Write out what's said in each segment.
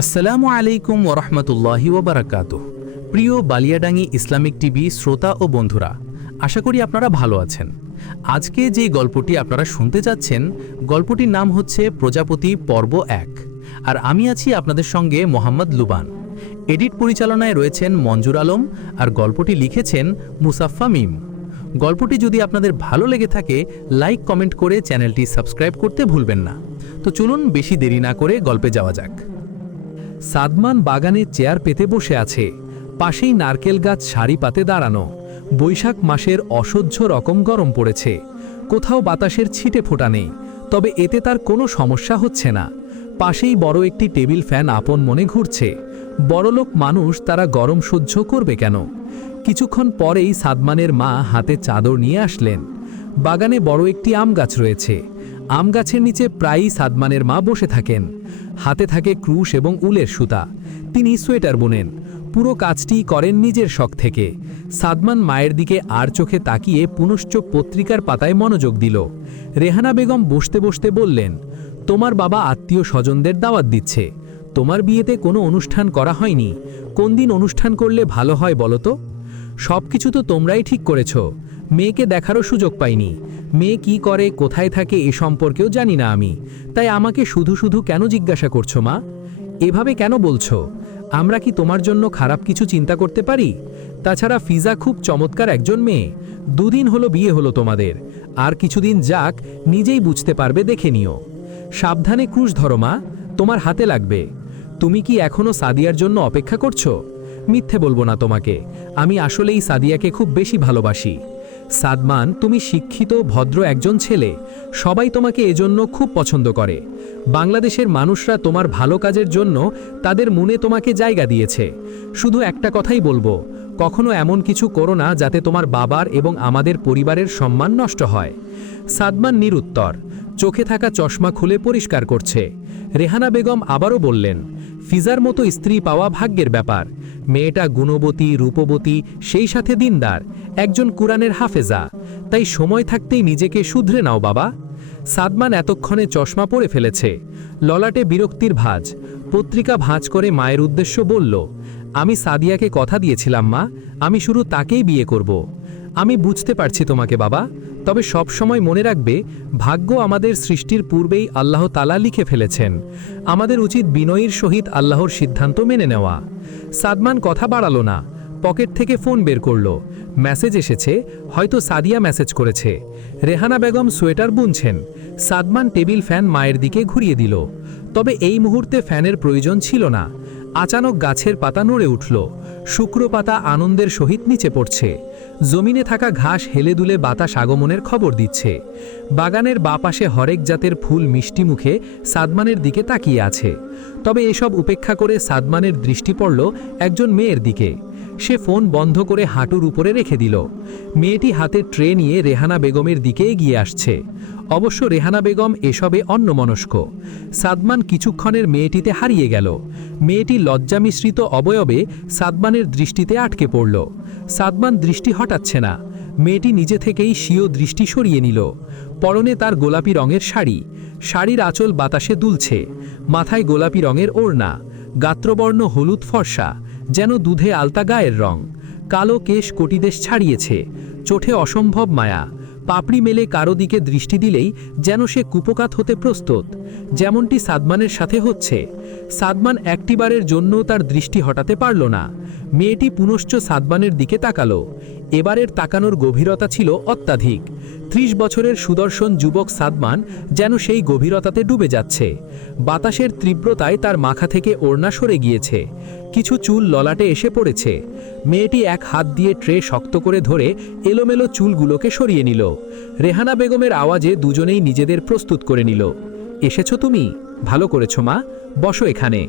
আসসালামু আলাইকুম ওরহমতুল্লাহি ওবারাকাতুহ। প্রিয় বালিয়াডাঙ্গি ইসলামিক টিভি শ্রোতা ও বন্ধুরা, আশা করি আপনারা ভালো আছেন। আজকে যে গল্পটি আপনারা শুনতে যাচ্ছেন, গল্পটির নাম হচ্ছে প্রজাপতি পর্ব 1, আর আমি আছি আপনাদের সঙ্গে মোহাম্মদ লুবান। এডিট পরিচালনায় রয়েছেন মঞ্জুর আলম, আর গল্পটি লিখেছেন মুসাফা মিম। গল্পটি যদি আপনাদের ভালো লেগে থাকে, লাইক কমেন্ট করে চ্যানেলটি সাবস্ক্রাইব করতে ভুলবেন না। তো চলুন বেশি দেরি না করে গল্পে যাওয়া যাক। সাদমান বাগানে চেয়ার পেতে বসে আছে। পাশেই নারকেল গাছ সারি পাতে দাঁড়ানো। বৈশাখ মাসের অসহ্য রকম গরম পড়েছে। কোথাও বাতাসের ছিটে ফোঁটা নেই, তবে এতে তার কোনো সমস্যা হচ্ছে না। পাশেই বড় একটি টেবিল ফ্যান আপন মনে ঘুরছে। বড়লোক মানুষ, তারা গরম সহ্য করবে কেন? কিছুক্ষণ পরেই সাদমানের মা হাতে চাদর নিয়ে আসলেন। বাগানে বড় একটি আম গাছ রয়েছে। আম গাছের নিচে প্রায়ই সাদমানের মা বসে থাকেন। হাতে থাকে ক্রুশ এবং উলের সুতা। তিনি সোয়েটার বোনেন। পুরো কাজটিই করেন নিজের শখ থেকে। সাদমান মায়ের দিকে আর চোখে তাকিয়ে পুনশ্চ পত্রিকার পাতায় মনোযোগ দিল। রেহানা বেগম বসতে বসতে বললেন, তোমার বাবা আত্মীয় স্বজনদের দাওয়াত দিচ্ছে। তোমার বিয়েতে কোনো অনুষ্ঠান করা হয়নি। কোন দিন অনুষ্ঠান করলে ভালো হয় বলো তো? সব কিছু তো তোমরাই ঠিক করেছ। মেয়েকে দেখারও সুযোগ পাইনি। মেয়ে কি করে, কোথায় থাকে, এ সম্পর্কেও জানি না আমি। তাই আমাকে শুধু শুধু কেন জিজ্ঞাসা করছো মা? এভাবে কেন বলছো? আমরা কি তোমার জন্য খারাপ কিছু চিন্তা করতে পারি? তাছাড়া ফিজা খুব চমৎকার একজন মেয়ে। দুদিন হলো বিয়ে হলো তোমাদের। আর কিছুদিন যাক, নিজেই বুঝতে পারবে, দেখে নিও। সাবধানে ক্রুশ ধরো মা, তোমার হাতে লাগবে। তুমি কি এখনো সাদিয়ার জন্য অপেক্ষা করছো? মিথ্যে বলবো না তোমাকে, আমি আসলেই সাদিয়াকে খুব বেশি ভালোবাসি। সাদমান, তুমি শিক্ষিত ভদ্র একজন ছেলে। সবাই তোমাকে এজন্য খুব পছন্দ করে। বাংলাদেশের মানুষরা তোমার ভালো কাজের জন্য তাদের মনে তোমাকে জায়গা দিয়েছে। শুধু একটা কথাই বলবো, কখনো এমন কিছু করো না যাতে তোমার বাবার এবং আমাদের পরিবারের সম্মান নষ্ট হয়। সাদমান নিরুত্তর, চোখে থাকা চশমা খুলে পরিষ্কার করছে। রেহানা বেগম আবারও বললেন, ফিজার মতো স্ত্রী পাওয়া ভাগ্যের ব্যাপার। মেয়েটা গুণবতী, রূপবতী, সেই সাথে দিনদার, একজন কুরআনের হাফেজা। তাই সময় থাকতেই নিজেকে শুধরে নাও বাবা। সাদমান এতক্ষণে চশমা পরে ফেলেছে। ললাটে বিরক্তির ভাঁজ। পত্রিকা ভাঁজ করে মায়ের উদ্দেশ্য বলল, আমি সাদিয়াকে কথা দিয়েছিলাম মা, আমি শুধু তাকেই বিয়ে করব। আমি বুঝতে পারছি তোমাকে বাবা, তবে সব সময় মনে রাখবে, ভাগ্য আমাদের সৃষ্টির পূর্বেই আল্লাহ তাআলা লিখে ফেলেছেন। আমাদের উচিত বিনয়ীর সহিত আল্লাহর সিদ্ধান্ত মেনে নেওয়া। সাদমান কথা বাড়ালো না। পকেট থেকে ফোন বের করল। মেসেজ এসেছে, হয়তো সাদিয়া মেসেজ করেছে। রেহানা বেগম সোয়েটার বুনছেন। সাদমান টেবিল ফ্যান মায়ের দিকে ঘুরিয়ে দিল। তবে এই মুহূর্তে ফ্যানের প্রয়োজন ছিল না। আচানক গাছের পাতা নড়ে উঠল। শুকনো পাতা আনন্দের সহিত নিচে পড়ছে। জমিনে থাকা ঘাস হেলে দুলে বাতাস আগমনের খবর দিচ্ছে। বাগানের বাপাশে হরেক জাতের ফুল মিষ্টি মুখে সাদমানের দিকে তাকিয়ে আছে। তবে এসব উপেক্ষা করে সাদমানের দৃষ্টি পড়ল একজন মেয়ের দিকে। সে ফোন বন্ধ করে হাঁটুর উপরে রেখে দিল। মেয়েটি হাতে ট্রে নিয়ে রেহানা বেগমের দিকে এগিয়ে আসছে। অবশ্য রেহানা বেগম এসবে অন্যমনস্ক। সাদমান কিছুক্ষণের মেয়েটিতে হারিয়ে গেল। মেয়েটি লজ্জা মিশ্রিত অবয়বে সাদমানের দৃষ্টিতে আটকে পড়ল। সাদমান দৃষ্টি হটাচ্ছে না। মেয়েটি নিজে থেকেই স্বীয় দৃষ্টি সরিয়ে নিল। পরনে তার গোলাপি রঙের শাড়ি। শাড়ির আঁচল বাতাসে দুলছে। মাথায় গোলাপি রঙের ওড়না। গাত্রবর্ণ হলুদ ফর্সা, যেন দুধে আলতা গায়ের রং। কালো কেশ কটিদেশ ছাড়িয়েছে। চোখে অসম্ভব মায়া। পাপড়ি মেলে কারো দিকে দৃষ্টি দিলেই যেন সে কুপকাত হতে প্রস্তুত, যেমনটি সাদমানের সাথে হচ্ছে। সাদমান একটিবারের জন্য তার দৃষ্টি হটাতে পারল না। মেয়েটি পুনশ্চ সাদমানের দিকে তাকালো। এবারের তাকানোর গভীরতা ছিল অত্যাধিক। 30 বছরের সুদর্শন যুবক সাদমান যেন সেই গভীরতাতে ডুবে যাচ্ছে। বাতাসের তীব্রতায় তার মাথা থেকে ওড়না সরে গিয়েছে। কিছু চুল ললাটে এসে পড়েছে। মেয়েটি এক হাত দিয়ে ট্রে শক্ত করে ধরে এলোমেলো চুলগুলোকে সরিয়ে নিল। রেহানা বেগমের আওয়াজে দুজনেই নিজেদের প্রস্তুত করে নিল। এসেছো তুমি? ভালো করেছো মা, বসো এখানে।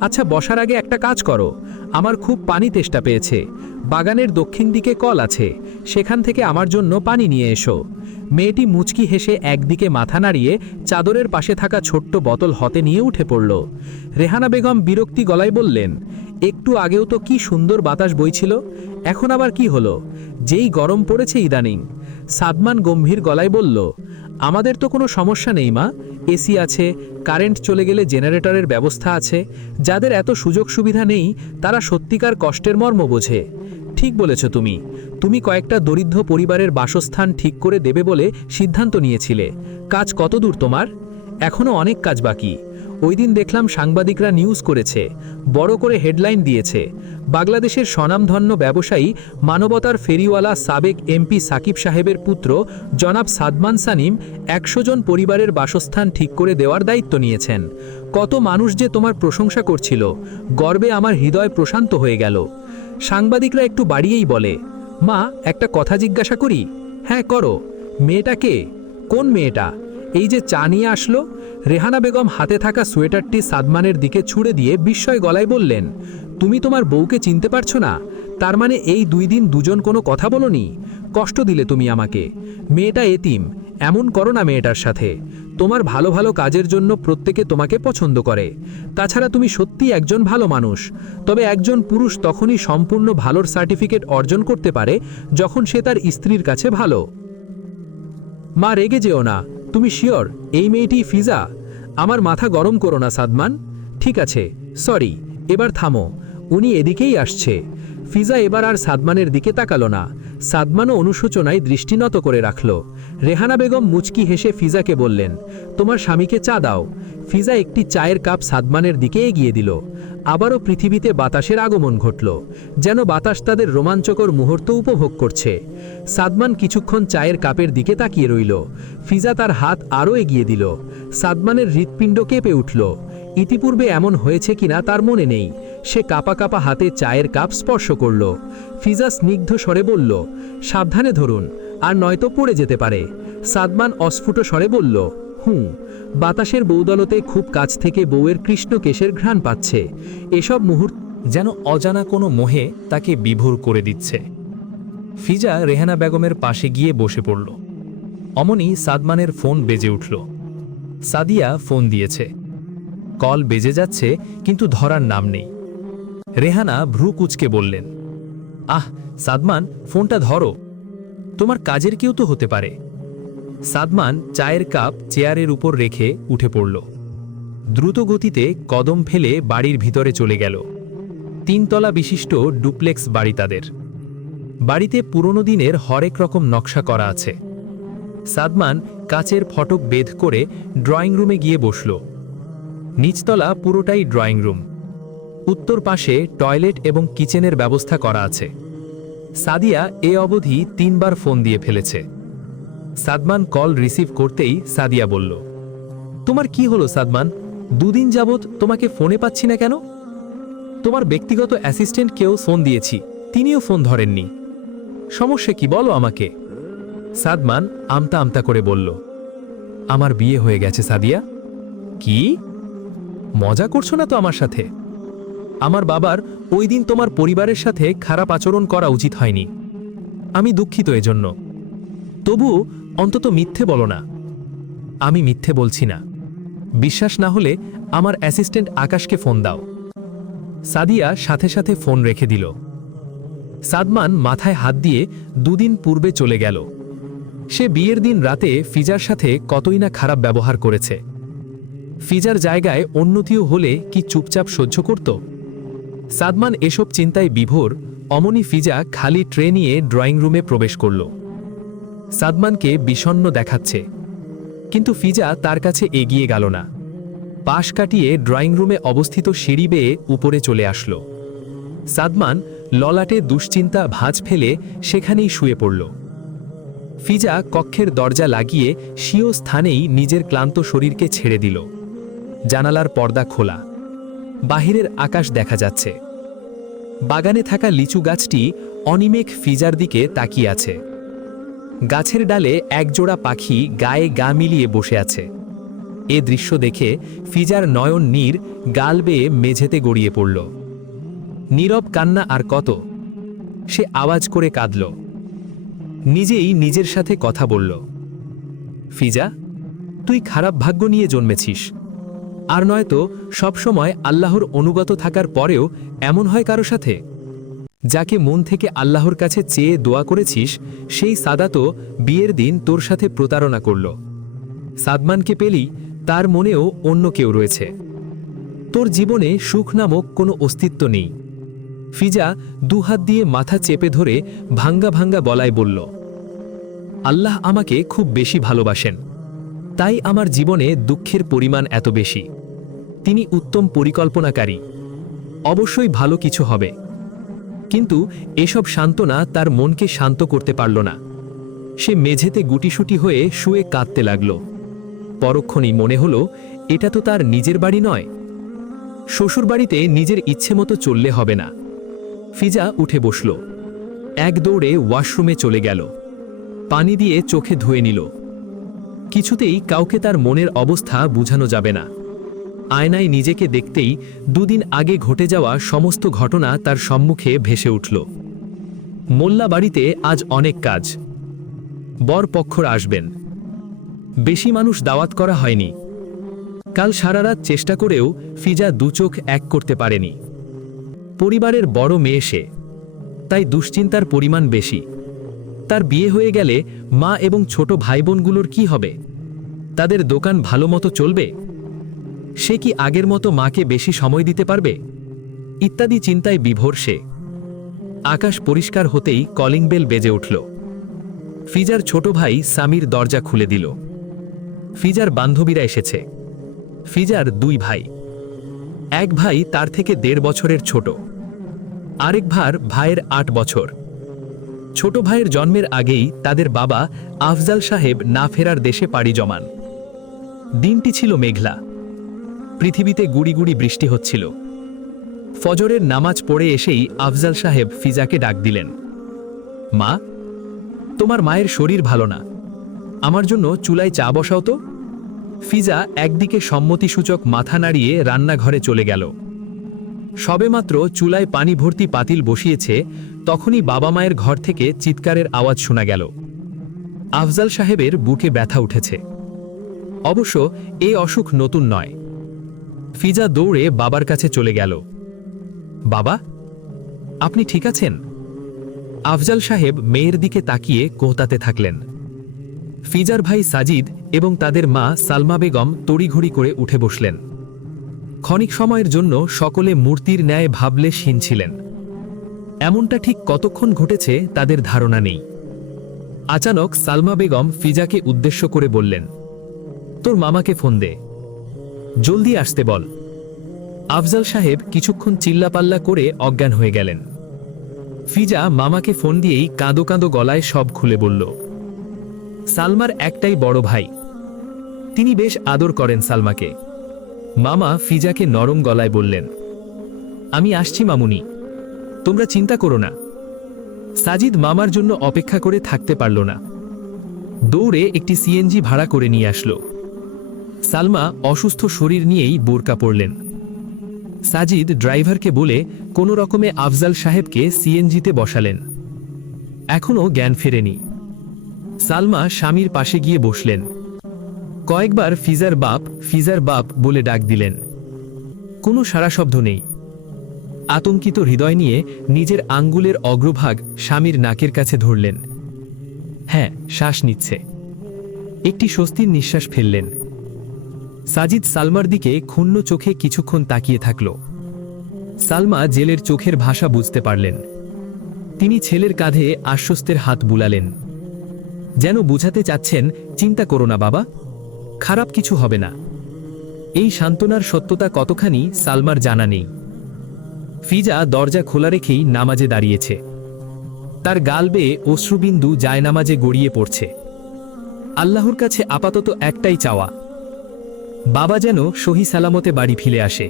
আচ্ছা, বসার আগে একটা কাজ করো, আমার খুব পানি তেষ্টা পেয়েছে। বাগানের দক্ষিণ দিকে কল আছে, সেখান থেকে আমার জন্য পানি নিয়ে এসো। মেয়েটি মুচকি হেসে একদিকে মাথা নাড়িয়ে চাদরের পাশে থাকা ছোট্ট বোতল হাতে নিয়ে উঠে পড়ল। রেহানা বেগম বিরক্তি গলায় বললেন, একটু আগেও তো কি সুন্দর বাতাস বইছিল, এখন আবার কি হলো? যেই গরম পড়েছে ইদানিং। সাদমান গম্ভীর গলায় বলল, আমাদের তো কোনো সমস্যা নেই মা, এসি আছে, কারেন্ট চলে গেলে জেনারেটরের ব্যবস্থা আছে। যাদের এত সুযোগ সুবিধা নেই তারা সত্যিকার কষ্টের মর্ম বোঝে। ঠিক বলেছ তুমি। তুমি কয়েকটা দরিদ্র পরিবারের বাসস্থান ঠিক করে দেবে বলে সিদ্ধান্ত নিয়েছিলে। কাজ কত দূর তোমার? এখনও অনেক কাজ বাকি। ওই দিন দেখলাম সাংবাদিকরা নিউজ করেছে, বড় করে হেডলাইন দিয়েছে, বাংলাদেশের স্বনামধন্য ব্যবসায়ী মানবতার ফেরিওয়ালা সাবেক এমপি সাকিব সাহেবের পুত্র জনাব সাদমান সানিম ১০০ জন পরিবারের বাসস্থান ঠিক করে দেওয়ার দায়িত্ব নিয়েছেন। কত মানুষ যে তোমার প্রশংসা করছিল, গর্বে আমার হৃদয় প্রশান্ত হয়ে গেল। সাংবাদিকরা একটু বাড়িয়েই বলে, মা একটা কথা জিজ্ঞাসা করি? হ্যাঁ করো। মেয়েটা কে? কোন মেয়েটা? এই যে চা নিয়ে আসলো? রেহানা বেগম হাতে থাকা সোয়েটারটি সাদমানের দিকে ছুঁড়ে দিয়ে বিস্ময় গলায় বললেন, তুমি তোমার বউকে চিনতে পারছো না? তার মানে এই 2 দিন দুজন কোনো কথা বলোনি? কষ্ট দিলে তুমি আমাকে। মেয়েটা এতিম, এমন করো না মেয়েটার সাথে। তোমার ভালো ভালো কাজের জন্য প্রত্যেকে তোমাকে পছন্দ করে। তাছাড়া তুমি সত্যিই একজন ভালো মানুষ। তবে একজন পুরুষ তখনই সম্পূর্ণ ভালোর সার্টিফিকেট অর্জন করতে পারে যখন সে তার স্ত্রীর কাছে ভালো। মা রেগে যেও না। তুমি শিওর এই মেয়েটি ফিজা? আমার মাথা গরম করো না সাদমান। ঠিক আছে, সরি, এবার থামো। উনি এদিকেই আসছে। ফিজা এবার আর সাদমানের দিকে তাকালো না। সাদমানও অনুশোচনায় দৃষ্টি নত করে রাখল। রেহানা বেগম মুচকি হেসে ফিজাকে বললেন, তোমার স্বামীকে চা দাও। ফিজা একটি চায়ের কাপ সাদমানের দিকে এগিয়ে দিল। আবারও পৃথিবীতে বাতাসের আগমন ঘটল, যেন বাতাস তাদের রোমাঞ্চকর মুহূর্ত উপভোগ করছে। সাদমান কিছুক্ষণ চায়ের কাপের দিকে তাকিয়ে রইল। ফিজা তার হাত আরও এগিয়ে দিল। সাদমানের হৃৎপিণ্ড কেঁপে উঠল। ইতিপূর্বে এমন হয়েছে কিনা তার মনে নেই। সে কাপা কাপা হাতে চায়ের কাপ স্পর্শ করল। ফিজা স্নিগ্ধ স্বরে বলল, সাবধানে ধরুন, আর নয়তো পড়ে যেতে পারে। সাদমান অস্ফুট স্বরে বলল, বাতাসের বৌদলতে খুব কাছ থেকে বউয়ের কৃষ্ণকেশের ঘ্রাণ পাচ্ছে। এসব মুহূর্ত যেন অজানা কোনো মোহে তাকে বিভোর করে দিচ্ছে। ফিজা রেহানা বেগমের পাশে গিয়ে বসে পড়ল। অমনি সাদমানের ফোন বেজে উঠল। সাদিয়া ফোন দিয়েছে। কল বেজে যাচ্ছে কিন্তু ধরার নাম নেই। রেহানা ভ্রু কুঁচকে বললেন, সাদমান, ফোনটা ধরো। তোমার কাজের কেউ তো হতে পারে। সাদমান চায়ের কাপ চেয়ারের উপর রেখে উঠে পড়ল। দ্রুত গতিতে কদম ফেলে বাড়ির ভিতরে চলে গেল। 3 তলা বিশিষ্ট ডুপ্লেক্স বাড়ি তাদের। বাড়িতে পুরনো দিনের হরেক রকম নকশা করা আছে। সাদমান কাচের ফটক বেধ করে ড্রয়িং রুমে গিয়ে বসল। নিচতলা পুরোটাই ড্রয়িং রুম। উত্তর পাশে টয়লেট এবং কিচেনের ব্যবস্থা করা আছে। সাদিয়া এ অবধি 3 বার ফোন দিয়ে ফেলেছে। সাদমান কল রিসিভ করতেই সাদিয়া বলল, তোমার কি হলো সাদমান? 2 দিন যাবৎ তোমাকে ফোনে পাচ্ছি না কেন? তোমার ব্যক্তিগত অ্যাসিস্ট্যান্টকেও ফোন দিয়েছি, তিনিও ফোন ধরেননি। সমস্যা কি বলো আমাকে? সাদমান আমতা আমতা করে বলল, আমার বিয়ে হয়ে গেছে সাদিয়া। কি? মজা করছো না তো আমার সাথে? আমার বাবার ওই দিন তোমার পরিবারের সাথে খারাপ আচরণ করা উচিত হয়নি। আমি দুঃখিত এজন্য। তবু অন্তত মিথ্যে বলো না। আমি মিথ্যে বলছি না। বিশ্বাস না হলে আমার অ্যাসিস্ট্যান্ট আকাশকে ফোন দাও। সাদিয়া সাথে সাথে ফোন রেখে দিল। সাদমান মাথায় হাত দিয়ে 2 দিন পূর্বে চলে গেল। সে বিয়ের দিন রাতে ফিজার সাথে কতই না খারাপ ব্যবহার করেছে। ফিজার জায়গায় অন্যটিও হলে কি চুপচাপ সহ্য করত? সাদমান এসব চিন্তায় বিভোর। অমনি ফিজা খালি ট্রে নিয়ে ড্রয়িং রুমে প্রবেশ করল। সাদমানকে বিষণ্ণ দেখাচ্ছে, কিন্তু ফিজা তার কাছে এগিয়ে গেল না। পাশ কাটিয়ে ড্রয়িং রুমে অবস্থিত সিঁড়ি বেয়ে উপরে চলে আসলো। সাদমান ললাটে দুশ্চিন্তা ভাঁজ ফেলে সেখানেই শুয়ে পড়ল। ফিজা কক্ষের দরজা লাগিয়ে স্বীয় স্থানেই নিজের ক্লান্ত শরীরকে ছেড়ে দিল। জানালার পর্দা খোলা, বাহিরের আকাশ দেখা যাচ্ছে। বাগানে থাকা লিচু গাছটি অনিমেষ ফিজার দিকে তাকিয়ে আছে। গাছের ডালে একজোড়া পাখি গায়ে গা মিলিয়ে বসে আছে। এ দৃশ্য দেখে ফিজার নয়ন নীর গাল বেয়ে মেঝেতে গড়িয়ে পড়ল। নীরব কান্না আর কত! সে আওয়াজ করে কাঁদল। নিজেই নিজের সাথে কথা বলল, ফিজা, তুই খারাপ ভাগ্য নিয়ে জন্মেছিস। আর নয়তো সবসময় আল্লাহর অনুগত থাকার পরেও এমন হয় কারো সাথে? যাকে মন থেকে আল্লাহর কাছে চেয়ে দোয়া করেছিস, সেই সাদা তো বিয়ের দিন তোর সাথে প্রতারণা করল। সাদমানকে পেলি তার মনেও অন্য কেউ রয়েছে। তোর জীবনে সুখ নামক কোনো অস্তিত্ব নেই। ফিজা দুহাত দিয়ে মাথা চেপে ধরে ভাঙ্গা ভাঙ্গা গলায় বলল, আল্লাহ আমাকে খুব বেশি ভালোবাসেন, তাই আমার জীবনে দুঃখের পরিমাণ এত বেশি। তিনি উত্তম পরিকল্পনাকারী, অবশ্যই ভালো কিছু হবে। কিন্তু এসব সান্ত্বনা তার মনকে শান্ত করতে পারল না। সে মেঝেতে গুটিসুটি হয়ে শুয়ে কাঁদতে লাগল। পরক্ষণেই মনে হলো এটা তো তার নিজের বাড়ি নয়। শ্বশুরবাড়িতে নিজের ইচ্ছে মতো চললে হবে না। ফিজা উঠে বসল, এক দৌড়ে ওয়াশরুমে চলে গেল। পানি দিয়ে চোখে ধুয়ে নিল। কিছুতেই কাউকে তার মনের অবস্থা বোঝানো যাবে না। আয়নায় নিজেকে দেখতেই দুদিন আগে ঘটে যাওয়া সমস্ত ঘটনা তার সম্মুখে ভেসে উঠল। মোল্লা বাড়িতে আজ অনেক কাজ। বর পক্ষরা আসবেন। বেশি মানুষ দাওয়াত করা হয়নি। কাল সারারাত চেষ্টা করেও ফিজা দুচোখ এক করতে পারেনি। পরিবারের বড় মেয়ে সে, তাই দুশ্চিন্তার পরিমাণ বেশি। তার বিয়ে হয়ে গেলে মা এবং ছোট ভাইবোনগুলোর কি হবে? তাদের দোকান ভালো মতো চলবে? সে কি আগের মতো মাকে বেশি সময় দিতে পারবে? ইত্যাদি চিন্তায় বিভোর সে। আকাশ পরিষ্কার হতেই কলিং বেল বেজে উঠল। ফিজার ছোট ভাই সামির দরজা খুলে দিল। ফিজার বান্ধবীরা এসেছে। ফিজার দুই ভাই। এক ভাই তার থেকে 1.5 বছরের ছোট, আরেক ভাইয়ের 8 বছর। ছোট ভাইয়ের জন্মের আগেই তাদের বাবা আফজাল সাহেব না ফেরার দেশে পাড়ি জমান। দিনটি ছিল মেঘলা। পৃথিবীতে গুড়ি গুড়ি বৃষ্টি হচ্ছিল। ফজরের নামাজ পড়ে এসেই আফজাল সাহেব ফিজাকে ডাক দিলেন, মা, তোমার মায়ের শরীর ভালো না, আমার জন্য চুলায় চা বসাও তো। ফিজা একদিকে সম্মতিসূচক মাথা নাড়িয়ে রান্নাঘরে চলে গেল। সবেমাত্র চুলায় পানি ভর্তি পাতিল বসিয়েছে, তখনই বাবা মায়ের ঘর থেকে চিৎকারের আওয়াজ শোনা গেল। আফজাল সাহেবের বুকে ব্যথা উঠেছে। অবশ্য এই অসুখ নতুন নয়। ফিজা দৌড়ে বাবার কাছে চলে গেল। বাবা, আপনি ঠিক আছেন? আফজাল সাহেব মেয়ের দিকে তাকিয়ে কোহতাতে থাকলেন। ফিজার ভাই সাজিদ এবং তাদের মা সালমা বেগম তড়িঘড়ি করে উঠে বসলেন। ক্ষণিক সময়ের জন্য সকলে মূর্তির ন্যায় ভাবলেশহীন ছিলেন। এমনটা ঠিক কতক্ষণ ঘটেছে তাদের ধারণা নেই। আচানক সালমা বেগম ফিজাকে উদ্দেশ্য করে বললেন, তোর মামাকে ফোন দে, জলদি আসতে বল। আফজাল সাহেব কিছুক্ষণ চিল্লাপাল্লা করে অজ্ঞান হয়ে গেলেন। ফিজা মামাকে ফোন দিয়েই কাঁদো কাঁদো গলায় সব খুলে বলল। সালমার একটাই বড় ভাই, তিনি বেশ আদর করেন সালমাকে। মামা ফিজাকে নরম গলায় বললেন, আমি আসছি মামুনি, তোমরা চিন্তা করো না। সাজিদ মামার জন্য অপেক্ষা করে থাকতে পারল না। দৌড়ে একটি সিএনজি ভাড়া করে নিয়ে আসলো। সালমা অসুস্থ শরীর নিয়েই বোরকা পরলেন। সাজিদ ড্রাইভারকে বলে কোনো রকমে আফজাল সাহেবকে সিএনজিতে বসালেন। এখনও জ্ঞান ফেরেনি। সালমা স্বামীর পাশে গিয়ে বসলেন। কয়েকবার ফিজার বাপ বলে ডাক দিলেন। কোনো সাড়া শব্দ নেই। আতঙ্কিত হৃদয় নিয়ে নিজের আঙ্গুলের অগ্রভাগ স্বামীর নাকের কাছে ধরলেন। হ্যাঁ, শ্বাস নিচ্ছে। একটি স্বস্তির নিঃশ্বাস ফেললেন। সাজিদ সালমার দিকে ক্ষুণ্ণ চোখে কিছুক্ষণ তাকিয়ে থাকল। সালমা জেলের চোখের ভাষা বুঝতে পারলেন। তিনি ছেলের কাঁধে আশ্বস্তের হাত বুলালেন, যেন বুঝাতে চাচ্ছেন, চিন্তা করো না বাবা, খারাপ কিছু হবে না। এই সান্ত্বনার সত্যতা কতখানি সালমার জানা নেই। ফিজা দরজা খোলা রেখেই নামাজে দাঁড়িয়েছে। তার গাল বেয়ে অশ্রুবিন্দু জায়নামাজে গড়িয়ে পড়ছে। আল্লাহর কাছে আপাতত একটাই চাওয়া, বাবা যেন সহি সালামতে বাড়ি ফিরে আসে।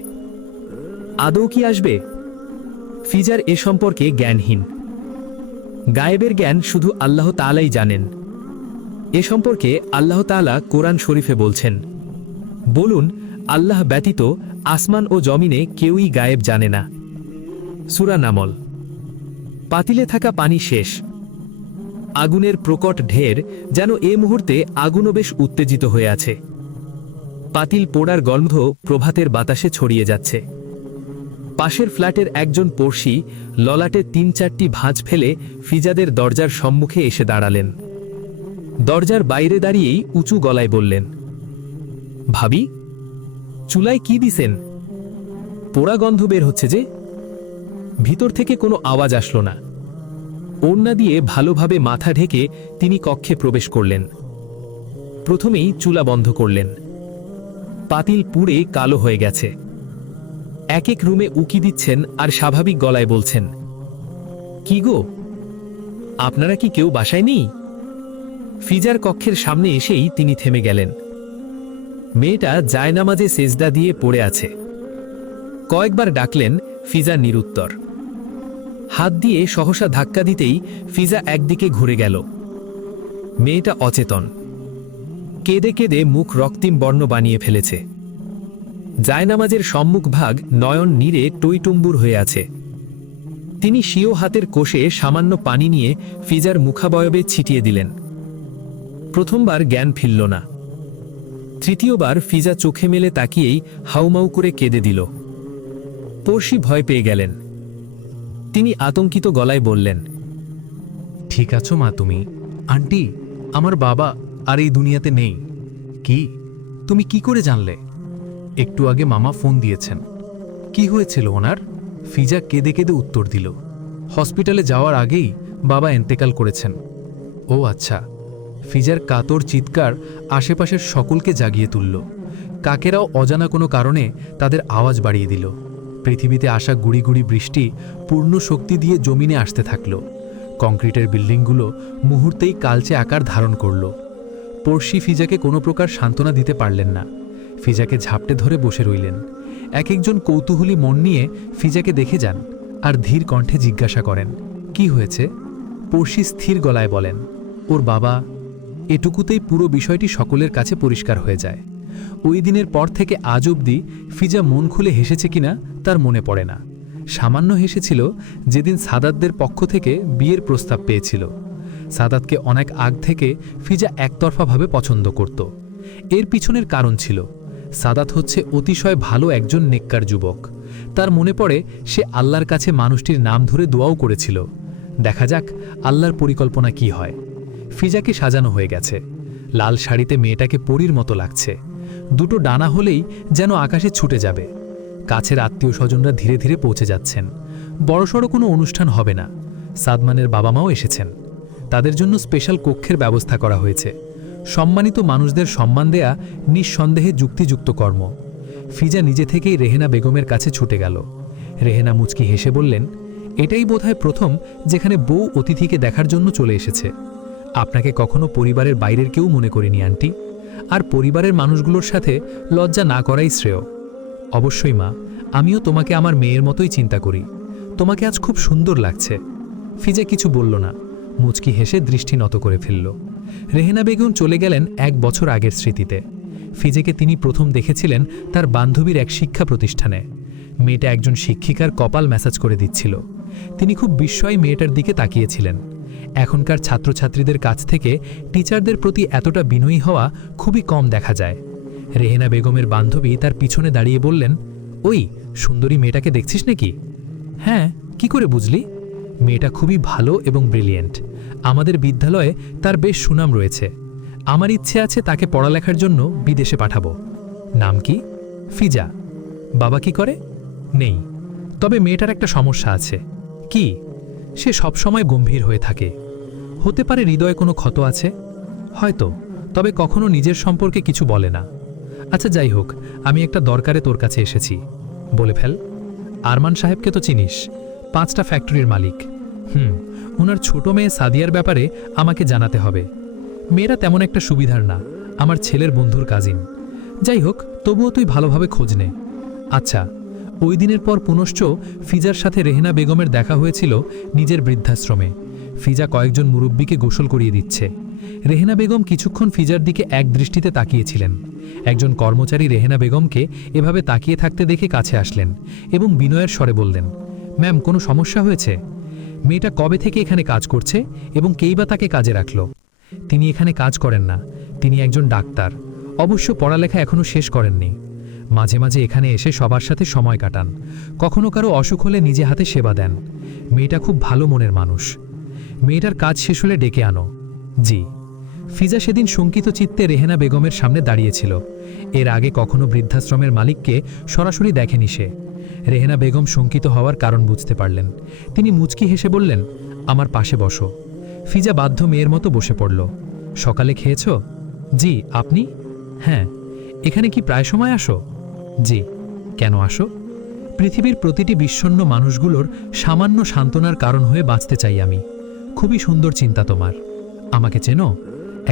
আদৌ কি আসবে? ফিজার এ সম্পর্কে জ্ঞানহীন। গায়েবের জ্ঞান শুধু আল্লাহ তাআলাই জানেন। এ সম্পর্কে আল্লাহ তাআলা কোরআন শরীফে বলছেন, বলুন, আল্লাহ ব্যতীত আসমান ও জমিনে কেউই গায়েব জানে না। সূরা নামল। পাতিলে থাকা পানি শেষ। আগুনের প্রকট ঢের, যেন এ মুহূর্তে আগুনও বেশ উত্তেজিত হয়ে আছে। পাতিল পোড়ার গন্ধ প্রভাতের বাতাসে ছড়িয়ে যাচ্ছে। পাশের ফ্ল্যাটের একজন পড়শি ললাটে 3-4টি ভাঁজ ফেলে ফিজাদের দরজার সম্মুখে এসে দাঁড়ালেন। দরজার বাইরে দাঁড়িয়েই উঁচু গলায় বললেন, ভাবি, চুলায় কি দিছেন? পোড়া গন্ধ বের হচ্ছে যে। ভিতর থেকে কোনো আওয়াজ আসলো না। ওড়না দিয়ে ভালোভাবে মাথা ঢেকে তিনি কক্ষে প্রবেশ করলেন। প্রথমেই চুলা বন্ধ করলেন। পাতিল পুড়ে কালো হয়ে গেছে। এক এক রুমে উকি দিচ্ছেন আর স্বাভাবিক গলায় বলছেন, কি গো, আপনারা কি কেউ বাসায় নেই? ফিজার কক্ষের সামনে এসেই তিনি থেমে গেলেন। মেয়েটা জায়নামাজে সেজদা দিয়ে পড়ে আছে। কয়েকবার ডাকলেন, ফিজা নিরুত্তর। হাত দিয়ে সহসা ধাক্কা দিতেই ফিজা একদিকে ঘুরে গেল। মেয়েটা অচেতন, কেঁদে কেঁদে মুখ রক্তিম বর্ণ বানিয়ে ফেলেছে। জায়নামাজের সম্মুখভাগ নয়ন নীরে টইটুম্বুর হয়ে আছে। তিনি স্বীয় হাতের কোষে সামান্য পানি নিয়ে ফিজার মুখাবয়বে ছিটিয়ে দিলেন। প্রথমবার জ্ঞান ফিরল না। তৃতীয়বার ফিজা চোখে মেলে তাকিয়েই হাউমাউ করে কেঁদে দিল। পড়শি ভয় পেয়ে গেলেন। তিনি আতঙ্কিত গলায় বললেন, ঠিক আছো মা তুমি? আন্টি, আমার বাবা আর এই দুনিয়াতে নেই। কি? তুমি কি করে জানলে? একটু আগে মামা ফোন দিয়েছেন। কি হয়েছিল ওনার? ফিজা কেঁদে কেঁদে উত্তর দিল, হসপিটালে যাওয়ার আগেই বাবা এন্তেকাল করেছেন। ও আচ্ছা। ফিজার কাতর চিৎকার আশেপাশের সকলকে জাগিয়ে তুলল। কাকেরাও অজানা কোনো কারণে তাদের আওয়াজ বাড়িয়ে দিল। পৃথিবীতে আসা গুড়ি গুড়ি বৃষ্টি পূর্ণ শক্তি দিয়ে জমিনে আসতে থাকল। কংক্রিটের বিল্ডিংগুলো মুহূর্তেই কালচে আকার ধারণ করল। পড়শি ফিজাকে কোনো প্রকার সান্ত্বনা দিতে পারলেন না। ফিজাকে ঝাপটে ধরে বসে রইলেন। এক একজন কৌতূহলী মন নিয়ে ফিজাকে দেখে যান আর ধীর কণ্ঠে জিজ্ঞাসা করেন, কি হয়েছে? পড়শি স্থির গলায় বলেন, ওর বাবা। এটুকুতেই পুরো বিষয়টি সকলের কাছে পরিষ্কার হয়ে যায়। ওই দিনের পর থেকে আজ অবধি ফিজা মন খুলে হেসেছে কিনা তার মনে পড়ে না। সামান্য হেসেছিল যেদিন সাদাতদের পক্ষ থেকে বিয়ের প্রস্তাব পেয়েছিল। সাদাতকে অনেক আগ থেকে ফিজা একতরফাভাবে পছন্দ করত। এর পিছনের কারণ ছিল, সাদাত হচ্ছে অতিশয় ভালো একজন নেককার যুবক। তার মনে পড়ে সে আল্লাহর কাছে মানুষটির নাম ধরে দোয়াও করেছিল। দেখা যাক আল্লাহর পরিকল্পনা কি হয়। ফিজাকে সাজানো হয়ে গেছে। লাল শাড়িতে মেয়েটাকে পরীর মতো লাগছে। দুটো ডানা হলেই যেন আকাশে ছুটে যাবে। কাছের আত্মীয় স্বজনরা ধীরে ধীরে পৌঁছে যাচ্ছেন। বড়সড় কোনো অনুষ্ঠান হবে না। সাদমানের বাবা মাও এসেছেন। তাদের জন্য স্পেশাল কক্ষের ব্যবস্থা করা হয়েছে। সম্মানিত মানুষদের সম্মান দেয়া নিঃসন্দেহে যুক্তিযুক্ত কর্ম। ফিজা নিজে থেকেই রেহেনা বেগমের কাছে ছুটে গেল। রেহেনা মুচকি হেসে বললেন, এটাই বোধহয় প্রথম যেখানে বউ অতিথিকে দেখার জন্য চলে এসেছে। আপনাকে কখনো পরিবারের বাইরের কেউ মনে করিনি আন্টি। আর পরিবারের মানুষগুলোর সাথে লজ্জা না করাই শ্রেয়। অবশ্যই মা, আমিও তোমাকে আমার মেয়ের মতোই চিন্তা করি। তোমাকে আজ খুব সুন্দর লাগছে। ফিজা কিছু বলল না, মুচকি হেসে দৃষ্টি নত করে ফেলল। রেহেনা বেগম চলে গেলেন 1 বছর আগের স্মৃতিতে। ফিজেকে তিনি প্রথম দেখেছিলেন তার বান্ধবীর এক শিক্ষা প্রতিষ্ঠানে। মেয়েটা একজন শিক্ষিকার কপাল ম্যাসাজ করে দিচ্ছিল। তিনি খুব বিস্ময়ে মেয়েটার দিকে তাকিয়েছিলেন। এখনকার ছাত্রছাত্রীদের কাছ থেকে টিচারদের প্রতি এতটা বিনয়ী হওয়া খুবই কম দেখা যায়। রেহেনা বেগমের বান্ধবী তার পিছনে দাঁড়িয়ে বললেন, ওই সুন্দরী মেয়েটাকে দেখছিস নাকি? হ্যাঁ, কি করে বুঝলি? মেয়েটা খুবই ভালো এবং ব্রিলিয়েন্ট। আমাদের বিদ্যালয়ে তার বেশ সুনাম রয়েছে। আমার ইচ্ছে আছে তাকে পড়ালেখার জন্য বিদেশে পাঠাবো। নাম কি? ফিজা। বাবা কি করে? নেই। তবে মেয়েটার একটা সমস্যা আছে। কি? সে সবসময় গম্ভীর হয়ে থাকে। হতে পারে হৃদয়ে কোনো ক্ষত আছে, হয়তো। তবে কখনো নিজের সম্পর্কে কিছু বলে না। আচ্ছা যাই হোক, আমি একটা দরকারে তোর কাছে এসেছি। বলে ফেল। আরমান সাহেবকে তো চিনিস, 5টা ফ্যাক্টরির মালিক। ওনার ছোট মেয়ে সাদিয়ার ব্যাপারে আমাকে জানাতে হবে। মেয়েরা তেমন একটা সুবিধার না, আমার ছেলের বন্ধুর কাজিন। যাই হোক, তবুও তুই ভালোভাবে খোঁজ নে। আচ্ছা। ওই দিনের পর পুনশ্চ ফিজার সাথে রেহেনা বেগমের দেখা হয়েছিল নিজের বৃদ্ধাশ্রমে। ফিজা কয়েকজন মুরব্বীকে গোসল করিয়ে দিচ্ছে। রেহেনা বেগম কিছুক্ষণ ফিজার দিকে এক দৃষ্টিতে তাকিয়েছিলেন। একজন কর্মচারী রেহেনা বেগমকে এভাবে তাকিয়ে থাকতে দেখে কাছে আসলেন এবং বিনয়ের স্বরে বললেন, ম্যাম, কোনো সমস্যা হয়েছে? মেয়েটা কবে থেকে এখানে কাজ করছে এবং কেই বা তাকে কাজে রাখল? তিনি এখানে কাজ করেন না, তিনি একজন ডাক্তার। অবশ্য পড়ালেখা এখনও শেষ করেননি। মাঝে মাঝে এখানে এসে সবার সাথে সময় কাটান। কখনো কারো অসুখ হলে নিজে হাতে সেবা দেন। মেয়েটা খুব ভালো মনের মানুষ। মেয়েটার কাজ শেষ হলে ডেকে আনো। জি। ফিজা সেদিন শঙ্কিত চিত্তে রেহেনা বেগমের সামনে দাঁড়িয়েছিল। এর আগে কখনো বৃদ্ধাশ্রমের মালিককে সরাসরি দেখেনি সে। রেহেনা বেগম শঙ্কিত হওয়ার কারণ বুঝতে পারলেন। তিনি মুচকি হেসে বললেন, আমার পাশে বসো। ফিজা বাধ্য মেয়ের মতো বসে পড়ল। সকালে খেয়েছ? জি। আপনি? হ্যাঁ। এখানে কি প্রায় সময় আসো? জি। কেন আসো? পৃথিবীর প্রতিটি বিষণ্ণ মানুষগুলোর সামান্য সান্ত্বনার কারণ হয়ে বাঁচতে চাই আমি। খুবই সুন্দর চিন্তা তোমার। আমাকে চেনো?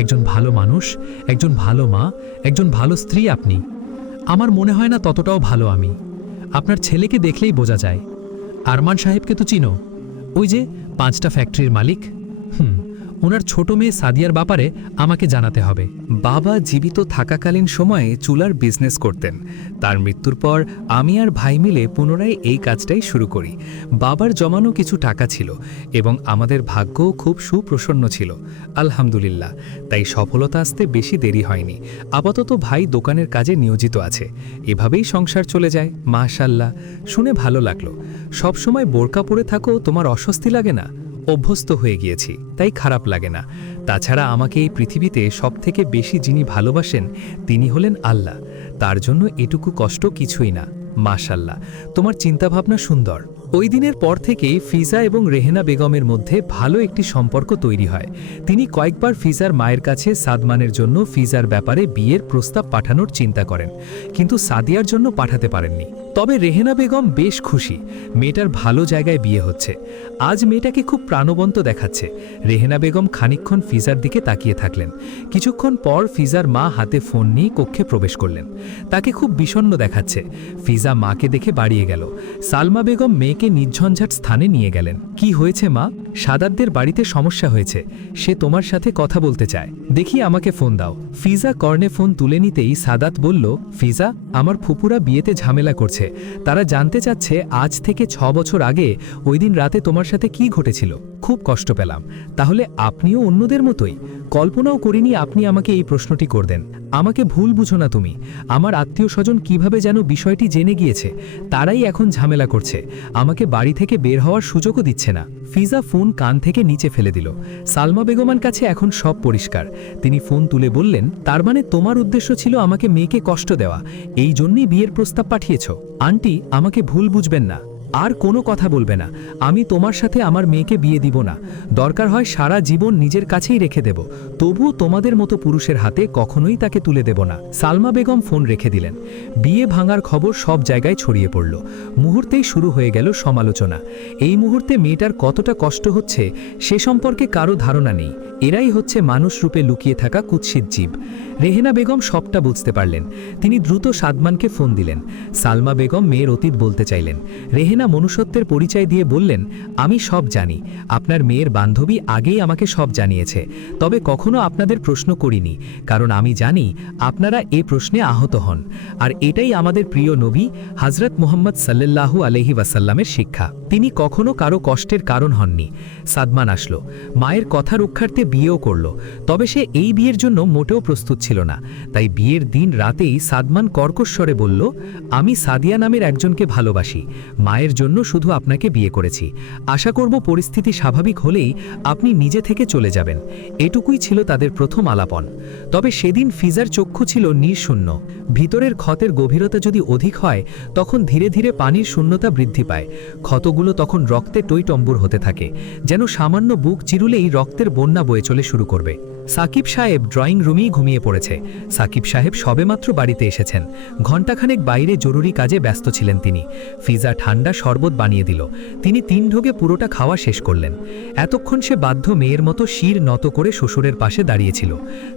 একজন ভালো মানুষ, একজন ভালো মা, একজন ভালো স্ত্রী আপনি। আমার মনে হয় না ততটাও ভালো আমি। আপনার ছেলেকে দেখলেই বোঝা যায়। আরমান সাহেবকে তো চিনো? ওই যে 5টা ফ্যাক্টরির মালিক। ওনার ছোট মেয়ে সাদিয়ার ব্যাপারে আমাকে জানাতে হবে। বাবা জীবিত থাকাকালীন সময়ে চুলার বিজনেস করতেন। তার মৃত্যুর পর আমি আর ভাই মিলে পুনরায় এই কাজটাই শুরু করি। বাবার জমানো কিছু টাকা ছিল এবং আমাদের ভাগ্যও খুব সুপ্রসন্ন ছিল, আলহামদুলিল্লাহ। তাই সফলতা আসতে বেশি দেরি হয়নি। আপাতত ভাই দোকানের কাজে নিয়োজিত আছে। এভাবেই সংসার চলে যায়, মাশাআল্লাহ। শুনে ভালো লাগলো। সবসময় বোরকা পরে থাকো, তোমার অস্বস্তি লাগে না? অভ্যস্ত হয়ে গিয়েছি, তাই খারাপ লাগে না। তাছাড়া আমাকে এই পৃথিবীতে সবথেকে বেশি যিনি ভালোবাসেন তিনি হলেন আল্লাহ। তার জন্য এটুকু কষ্ট কিছুই না। মাশাআল্লাহ, তোমার চিন্তাভাবনা সুন্দর। ওই দিনের পর থেকেই ফিজা এবং রেহেনা বেগমের মধ্যে ভালো একটি সম্পর্ক তৈরি হয়। তিনি কয়েকবার ফিজার মায়ের কাছে সাদমানের জন্য ফিজার ব্যাপারে বিয়ের প্রস্তাব পাঠানোর চিন্তা করেন, কিন্তু সাদিয়ার জন্য পাঠাতে পারেননি। তবে রেহেনা বেগম বেশ খুশি, মেয়েটার ভালো জায়গায় বিয়ে হচ্ছে। আজ মেয়েটাকে খুব প্রাণবন্ত দেখাচ্ছে। রেহেনা বেগম খানিকক্ষণ ফিজার দিকে তাকিয়ে থাকলেন। কিছুক্ষণ পর ফিজার মা হাতে ফোন নিয়ে কক্ষে প্রবেশ করলেন। তাকে খুব বিষণ্ণ দেখাচ্ছে। ফিজা মাকে দেখে বাড়িয়ে গেল। সালমা বেগম মেয়েকে নির্ঝঞ্ঝাট স্থানে নিয়ে গেলেন। কি হয়েছে মা? সাদাতদের বাড়িতে সমস্যা হয়েছে, সে তোমার সাথে কথা বলতে চায়। দেখি আমাকে ফোন দাও। ফিজা কর্নে ফোন তুলে নিতেই সাদাত বলল, ফিজা, আমার ফুপুরা বিয়েতে ঝামেলা করছে। তারা জানতে চাচ্ছে আজ থেকে 6 বছর আগে ওই দিন রাতে তোমার সাথে কি ঘটেছিল। খুব কষ্ট পেলাম। তাহলে আপনিও অন্যদের মতোই? কল্পনাও করিনি আপনি আমাকে এই প্রশ্নটি করবেন। আমাকে ভুল বুঝো না তুমি। আমার আত্মীয় স্বজন কিভাবে যেন বিষয়টি জেনে গিয়েছে, তারাই এখন ঝামেলা করছে। আমাকে বাড়ি থেকে বের হওয়ার সুযোগও দিচ্ছে না। ফিজা ফোন কান থেকে নিচে ফেলে দিল। সালমা বেগমের কাছে এখন সব পরিষ্কার। তিনি ফোন তুলে বললেন, তার মানে তোমার উদ্দেশ্য ছিল আমাকে মেয়েকে কষ্ট দেওয়া, এই জন্যই বিয়ের প্রস্তাব পাঠিয়েছ? আন্টি, আমাকে ভুল বুঝবেন না। আর কোনো কথা বলবে না। আমি তোমার সাথে আমার মেয়েকে বিয়ে দিব না। দরকার হয় সারা জীবন নিজের কাছেই রেখে দেব, তবুও তোমাদের মতো পুরুষের হাতে কখনোই তাকে তুলে দেব না। সালমা বেগম ফোন রেখে দিলেন। বিয়ে ভাঙার খবর সব জায়গায় ছড়িয়ে পড়ল। মুহূর্তেই শুরু হয়ে গেল সমালোচনা। এই মুহূর্তে মেয়েটার কতটা কষ্ট হচ্ছে সে সম্পর্কে কারো ধারণা নেই। এরাই হচ্ছে মানুষ রূপে লুকিয়ে থাকা কুৎসিত জীব। রেহেনা বেগম সবটা বুঝতে পারলেন। তিনি দ্রুত সাদমানকে ফোন দিলেন। সালমা বেগম মেয়ের অতীত বলতে চাইলেন। রেহেনা মনুষ্যত্বের পরিচয় দিয়ে বললেন, আমি সব জানি। আপনার মেয়ের বান্ধবী আগেই আমাকে সব জানিয়েছে। তবে কখনো আপনাদের প্রশ্ন করিনি, কারণ আমি জানি আপনারা এ প্রশ্নে আহত হন। আর এটাই আমাদের প্রিয় নবী হযরত মুহাম্মদ সাল্লাল্লাহু আলাইহি ওয়াসাল্লামের শিক্ষা। তিনি কখনো কারো কষ্টের কারণ হননি। সাদমান আসলো, মায়ের কথা রক্ষার্থে বিয়েও করল। তবে সে এই বিয়ের জন্য মোটেও প্রস্তুত ছিল না। তাই বিয়ের দিন রাতেই সাদমান কর্কশ্বরে বলল, আমি সাদিয়া নামের একজনকে ভালোবাসি। মায়ের জন্য শুধু আপনাকে বিয়ে করেছি। আশা করব পরিস্থিতি স্বাভাবিক হলেই আপনি নিজে থেকে চলে যাবেন। এটুকুই ছিল তাদের প্রথম আলাপন। তবে সেদিন ফিজার চক্ষু ছিল নিঃশূন্য। ভিতরের ক্ষতের গভীরতা যদি অধিক হয় তখন ধীরে ধীরে পানির শূন্যতা বৃদ্ধি পায়। ক্ষতগুলো তখন রক্তে টইটম্বুর হতে থাকে, যেন সামান্য বুক চিরুলেই রক্তের বন্যা বয়ে চলে শুরু করবে। সাকিব সাহেব ড্রয়িং রুমেই ঘুমিয়ে পড়েছে। সাকিব সাহেব সবেমাত্র বাড়িতে এসেছেন। ঘণ্টাখানেক বাইরে জরুরি কাজে ব্যস্ত ছিলেন তিনি। ফিজা ঠান্ডা শরবত বানিয়ে দিল। তিনি 3 ঢোকে পুরোটা খাওয়া শেষ করলেন। এতক্ষণ সে বাধ্য মেয়ের মতো শির নত করে শ্বশুরের পাশে দাঁড়িয়েছিল।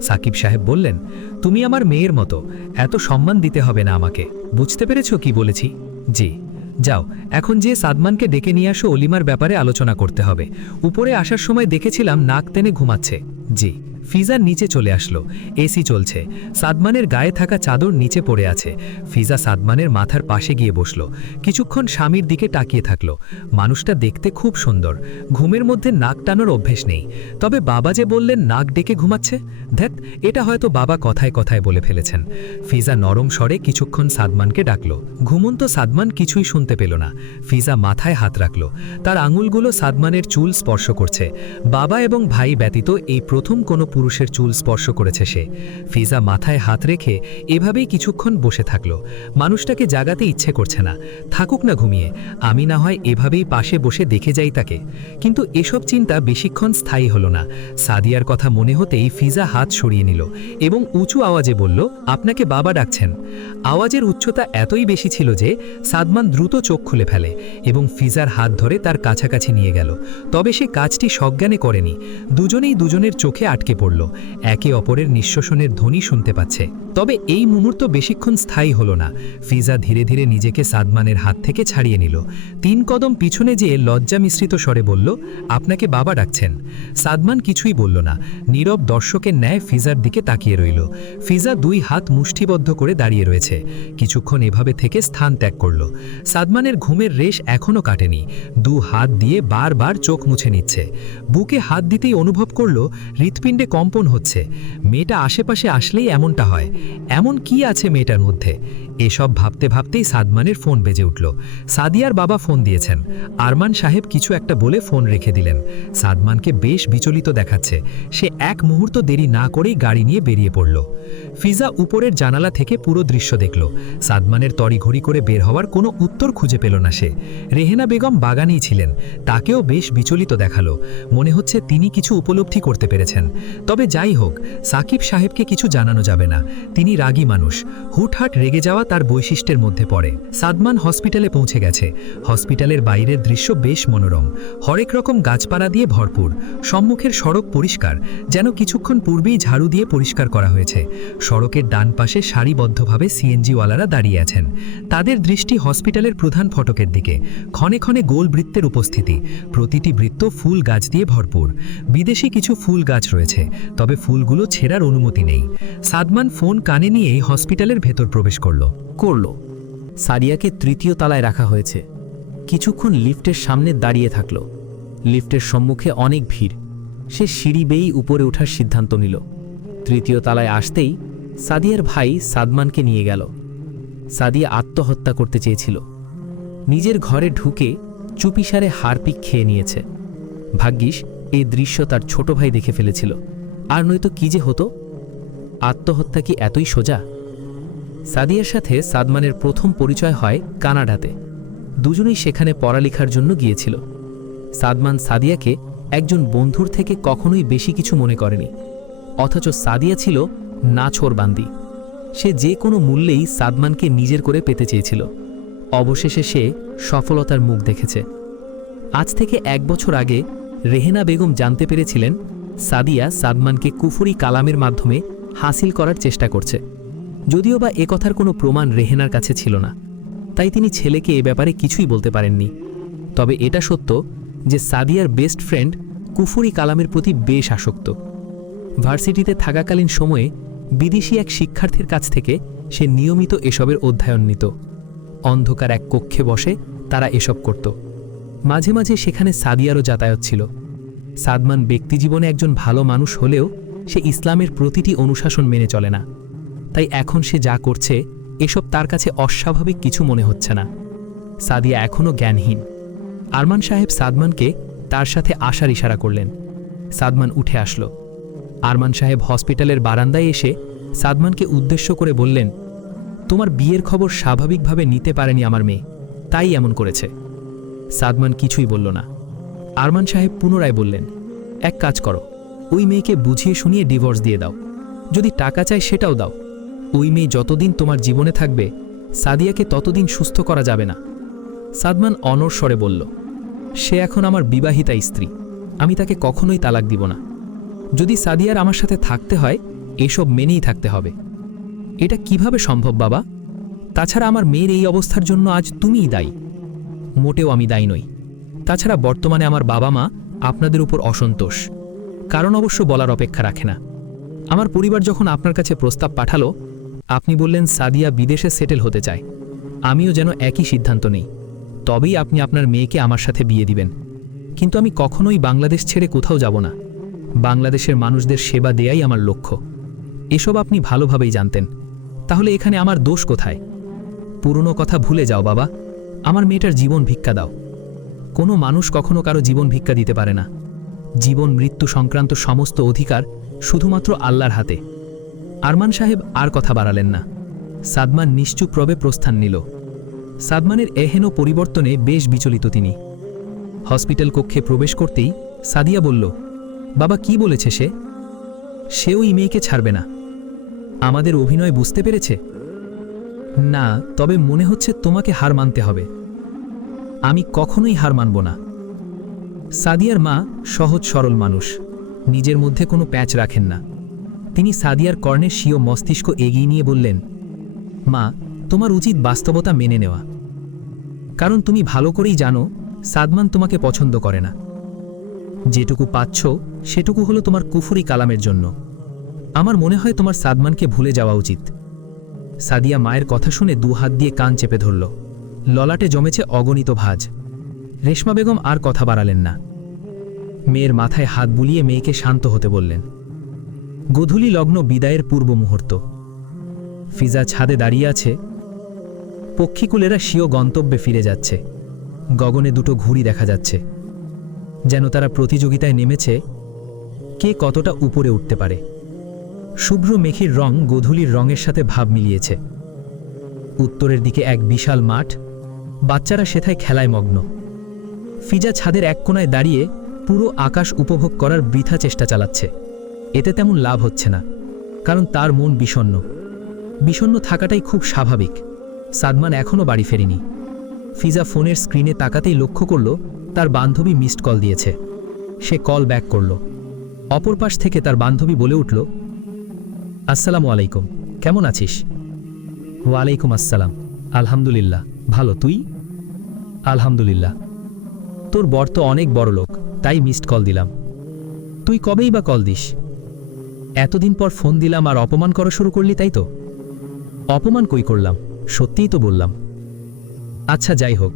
সাকিব সাহেব বললেন, তুমি আমার মেয়ের মতো, এত সম্মান দিতে হবে না আমাকে। বুঝতে পেরেছ কি বলেছি? জি। যাও, এখন যে সাদমানকে ডেকে নিয়ে আসো, অলিমার ব্যাপারে আলোচনা করতে হবে। উপরে আসার সময় দেখেছিলাম নাক টেনে ঘুমাচ্ছে। জি। ফিজা নিচে চলে আসলো। এসি চলছে। সাদমানের গায়ে থাকা চাদর নিচে পড়ে আছে। ফিজা সাদমানের মাথার পাশে গিয়ে বসল। কিছুক্ষণ স্বামীর দিকে তাকিয়ে থাকলো। মানুষটা দেখতে খুব সুন্দর। ঘুমের মধ্যে নাক টানোর অভ্যেস নেই। তবে বাবা যে বললেন নাক ডেকে ঘুমাচ্ছে, ধ্যাত, এটা হয়তো বাবা কথায় কথায় বলে ফেলেছেন। ফিজা নরম স্বরে কিছুক্ষণ সাদমানকে ডাকল। ঘুমন্ত সাদমান কিছুই শুনতে পেল না। ফিজা মাথায় হাত রাখল। তার আঙুলগুলো সাদমানের চুল স্পর্শ করছে। বাবা এবং ভাই ব্যতীত এই প্রথম কোনো পুরুষের চুল স্পর্শ করেছে সে। ফিজা মাথায় হাত রেখে এভাবেই কিছুক্ষণ বসে থাকলো। মানুষটাকে জাগাতে ইচ্ছে করছে না, থাকুক না ঘুমিয়ে, আমি না হয় এভাবেই পাশে বসে দেখে যাই তাকে। কিন্তু এসব চিন্তা বেশিক্ষণ স্থায়ী হলো না। সাদিয়ার কথা মনে হতেই ফিজা হাত সরিয়ে নিল এবং উঁচু আওয়াজে বলল, আপনাকে বাবা ডাকছেন। আওয়াজের উচ্চতা এতই বেশি ছিল যে সাদমান দ্রুত চোখ খুলে ফেলে এবং ফিজার হাত ধরে তার কাছাকাছি নিয়ে গেল। তবে সে কাজটি সজ্ঞানে করেনি। দুজনেই দুজনের চোখে আটকে পড়ল, একে অপরের নিঃশ্বাসনের ধ্বনি শুনতে পাচ্ছে। তবে এই মুহূর্ত বেশিক্ষণ স্থায়ী হলো না। ফিজা ধীরে ধীরে নিজেকে সাদমানের হাত থেকে ছাড়িয়ে নিল। 3 কদম পিছনে যেয়ে লজ্জা মিশ্রিত স্বরে বলল, আপনাকে বাবা ডাকছেন। সাদমান কিছুই বলল না, নীরব দর্শকের ন্যায় ফিজার দিকে তাকিয়ে রইল। ফিজা 2 হাত মুষ্টিবদ্ধ করে দাঁড়িয়ে রয়েছে। কিছুক্ষণ এভাবে থেকে স্থান ত্যাগ করল। সাদমানের ঘুমের রেশ এখনও কাটেনি। 2 হাত দিয়ে বারবার চোখ মুছে নিচ্ছে। বুকে হাত দিতেই অনুভব করল হৃৎপিণ্ডে কম্পন হচ্ছে। মেয়েটা আশেপাশে আসলেই এমনটা হয়। এমন কি আছে মেয়েটার মধ্যে? এসব ভাবতে ভাবতেই সাদমানের ফোন বেজে উঠল। সাদিয়ার বাবা ফোন দিয়েছেন। আরমান সাহেব কিছু একটা বলে ফোন রেখে দিলেন। সাদমানকে বেশ বিচলিত দেখাচ্ছে। সে এক মুহূর্ত দেরি না করেই গাড়ি নিয়ে বেরিয়ে পড়ল। ফিজা উপরের জানালা থেকে পুরো দৃশ্য দেখল। সাদমানের তড়িঘড়ি করে বের হওয়ার কোনো উত্তর খুঁজে পেল না সে। রেহেনা বেগম বাগানেই ছিলেন, তাকেও বেশ বিচলিত দেখালো। মনে হচ্ছে তিনি কিছু উপলব্ধি করতে পেরেছেন। তবে যাই হোক, সাকিব সাহেবকে কিছু জানানো যাবে না। তিনি রাগী মানুষ, হুটহাট রেগে যাওয়া তার বৈশিষ্ট্যের মধ্যে পড়ে। সাদমান হসপিটালে পৌঁছে গেছে। হসপিটালের বাইরের দৃশ্য বেশ মনোরম, হরেক রকম গাছপালা দিয়ে ভরপুর। সম্মুখের সড়ক পরিষ্কার, যেন কিছুক্ষণ পূর্বেই ঝাড়ু দিয়ে পরিষ্কার করা হয়েছে। সড়কের ডান পাশে সারিবদ্ধভাবে সিএনজিওয়ালারা দাঁড়িয়ে আছেন। তাদের দৃষ্টি হসপিটালের প্রধান ফটকের দিকে। ক্ষণে ক্ষণে গোল বৃত্তের উপস্থিতি, প্রতিটি বৃত্ত ফুল গাছ দিয়ে ভরপুর। বিদেশি কিছু ফুল গাছ রয়েছে, তবে ফুলগুলো ছেঁড়ার অনুমতি নেই। সাদমান ফোন কানে নিয়েই হসপিটালের ভেতর প্রবেশ করল। সাদিয়াকে 3য় তলায় রাখা হয়েছে। কিছুক্ষণ লিফটের সামনে দাঁড়িয়ে থাকল। লিফটের সম্মুখে অনেক ভিড়। সে সিঁড়ি বেয়েই উপরে ওঠার সিদ্ধান্ত নিল। 3য় তলায় আসতেই সাদিয়ার ভাই সাদমানকে নিয়ে গেল। সাদিয়া আত্মহত্যা করতে চেয়েছিল। নিজের ঘরে ঢুকে চুপিসারে হারপিক খেয়ে নিয়েছে। ভাগ্যিস এই দৃশ্য তার ছোট ভাই দেখে ফেলেছিল, আর নয়তো কি যে হতো। আত্মহত্যা কি এতই সোজা? সাদিয়ার সাথে সাদমানের প্রথম পরিচয় হয় কানাডাতে। দুজনেই সেখানে পড়ালেখার জন্য গিয়েছিল। সাদমান সাদিয়াকে একজন বন্ধুর থেকে কখনোই বেশি কিছু মনে করেনি, অথচ সাদিয়া ছিল নাছোড়বান্দি। সে যে কোনো মূল্যেই সাদমানকে নিজের করে পেতে চেয়েছিল। অবশেষে সে সফলতার মুখ দেখেছে। আজ থেকে 1 বছর আগে রেহেনা বেগম জানতে পেরেছিলেন সাদিয়া সাদমানকে কুফরি কালামের মাধ্যমে হাসিল করার চেষ্টা করছে। যদিও বা কথার কোনো প্রমাণ রেহেনার কাছে ছিল না, তাই তিনি ছেলেকে এ ব্যাপারে কিছুই বলতে পারেননি। তবে এটা সত্য যে সাদিয়ার বেস্ট ফ্রেন্ড কুফরি কালামের প্রতি বেশ আসক্ত। ভার্সিটিতে থাকাকালীন সময়ে বিদেশি এক শিক্ষার্থীর কাছ থেকে সে নিয়মিত এসবের অধ্যয়ন নিত। অন্ধকার এক কক্ষে বসে তারা এসব করত। মাঝে মাঝে সেখানে সাদিয়ারও যাতায়াত ছিল। সাদমান ব্যক্তিজীবনে একজন ভালো মানুষ হলেও সে ইসলামের প্রতিটি অনুশাসন মেনে চলে না। তাই এখন সে যা করছে এসব তার কাছে অস্বাভাবিক কিছু মনে হচ্ছে না। সাদিয়া এখনও জ্ঞানহীন। আরমান সাহেব সাদমানকে তার সাথে আসার ইশারা করলেন। সাদমান উঠে আসলো। আরমান সাহেব হসপিটালের বারান্দায় এসে সাদমানকে উদ্দেশ্য করে বললেন, তোমার বিয়ের খবর স্বাভাবিকভাবে নিতে পারেনি আমার মেয়ে, তাই এমন করেছে। সাদমান কিছুই বলল না। আরমান সাহেব পুনরায় বললেন, এক কাজ করো, ওই মেয়েকে বুঝিয়ে শুনিয়ে ডিভোর্স দিয়ে দাও। যদি টাকা চাই সেটাও দাও। ওই মেয়ে যতদিন তোমার জীবনে থাকবে সাদিয়াকে ততদিন সুস্থ করা যাবে না। সাদমান অনড় স্বরে বলল, সে এখন আমার বিবাহিতা স্ত্রী, আমি তাকে কখনোই তালাক দিব না। যদি সাদিয়ার আমার সাথে থাকতে হয় এসব মেনেই থাকতে হবে। এটা কিভাবে সম্ভব বাবা? তাছাড়া আমার মেয়ের এই অবস্থার জন্য আজ তুমিই দায়ী। মোটেও আমি দায়ী নই। তাছাড়া বর্তমানে আমার বাবা মা আপনাদের উপর অসন্তোষ, কারণ অবশ্য বলার অপেক্ষা রাখে না। আমার পরিবার যখন আপনার কাছে প্রস্তাব পাঠালো, আপনি বললেন সাদিয়া বিদেশে সেটেল হতে চায়। আমিও যেন একই সিদ্ধান্ত নেই, তবেই আপনি আপনার মেয়েকে আমার সাথে বিয়ে দিবেন। কিন্তু আমি কখনোই বাংলাদেশ ছেড়ে কোথাও যাব না। বাংলাদেশের মানুষদের সেবা দেয়াই আমার লক্ষ্য। এসব আপনি ভালোভাবেই জানতেন। তাহলে এখানে আমার দোষ কোথায়? পুরনো কথা ভুলে যাও বাবা, আমার মেয়েটার জীবন ভিক্ষা দাও। কোনো মানুষ কখনো কারো জীবন ভিক্ষা দিতে পারে না। জীবন মৃত্যু সংক্রান্ত সমস্ত অধিকার শুধুমাত্র আল্লাহর হাতে। আরমান সাহেব আর কথা বাড়ালেন না। সাদমান নিশ্চুপ রবে প্রস্থান নিল। সাদমানের এহেন পরিবর্তনে বেশ বিচলিত তিনি। হসপিটাল কক্ষে প্রবেশ করতেই সাদিয়া বলল, বাবা কি বলেছে সে? সেও এই মেয়েকে ছাড়বে না। আমাদের অভিনয় বুঝতে পেরেছে? না, তবে মনে হচ্ছে তোমাকে হার মানতে হবে। আমি কখনোই হার মানব না। সাদিয়ার মা সহজ সরল মানুষ, নিজের মধ্যে কোনো প্যাচ রাখেন না। তিনি সাদিয়ার কর্ণে স্বীয় মস্তিষ্ক এগিয়ে নিয়ে বললেন, মা, তোমার উচিত বাস্তবতা মেনে নেওয়া। কারণ তুমি ভালো করেই জানো সাদমান তোমাকে পছন্দ করে না। যেটুকু পাচ্ছ সেটুকু হলো তোমার কুফরি কালামের জন্য। আমার মনে হয় তোমার সাদমানকে ভুলে যাওয়া উচিত। সাদিয়া মায়ের কথা শুনে দুহাত দিয়ে কান চেপে ধরল। ললাটে জমেছে অগণিত ভাঁজ। রেশমা বেগম আর কথা বাড়ালেন না। মেয়ের মাথায় হাত বুলিয়ে মেয়েকে শান্ত হতে বললেন। গোধূলি লগ্ন বিদায়ের পূর্ব মুহূর্ত। ফিজা ছাদে দাঁড়িয়ে আছে। পক্ষীকুলেরা স্বীয় গন্তব্যে ফিরে যাচ্ছে। গগনে দুটো ঘুড়ি দেখা যাচ্ছে, যেন তারা প্রতিযোগিতায় নেমেছে কে কতটা উপরে উঠতে পারে। শুভ্র মেঘের রং গোধূলির রঙের সাথে ভাব মিলিয়েছে। উত্তরের দিকে এক বিশাল মাঠ, বাচ্চারা সেথায় খেলায় মগ্ন। ফিজা ছাদের এক কোণায় দাঁড়িয়ে পুরো আকাশ উপভোগ করার বৃথা চেষ্টা চালাচ্ছে। এতে তেমন লাভ হচ্ছে না, কারণ তার মন বিষণ্ণ। বিষণ্ণ থাকাটাই খুব স্বাভাবিক। সাদমান এখনও বাড়ি ফেরেনি। ফিজা ফোনের স্ক্রিনে তাকাতেই লক্ষ্য করল তার বান্ধবী মিসড কল দিয়েছে। সে কল ব্যাক করল। অপর পাশ থেকে তার বান্ধবী বলে উঠল, আসসালামু আলাইকুম, কেমন আছিস? ওয়ালাইকুম আসসালাম, আলহামদুলিল্লাহ ভালো, তুই? আলহামদুলিল্লাহ। তোর বর তো অনেক বড় লোক, তাই মিসড কল দিলাম। তুই কবেই বা কল দিস? এতদিন পর ফোন দিলাম আর অপমান করা শুরু করলি, তাই তো? অপমান কই করলাম, সত্যিই তো বললাম। আচ্ছা যাই হোক,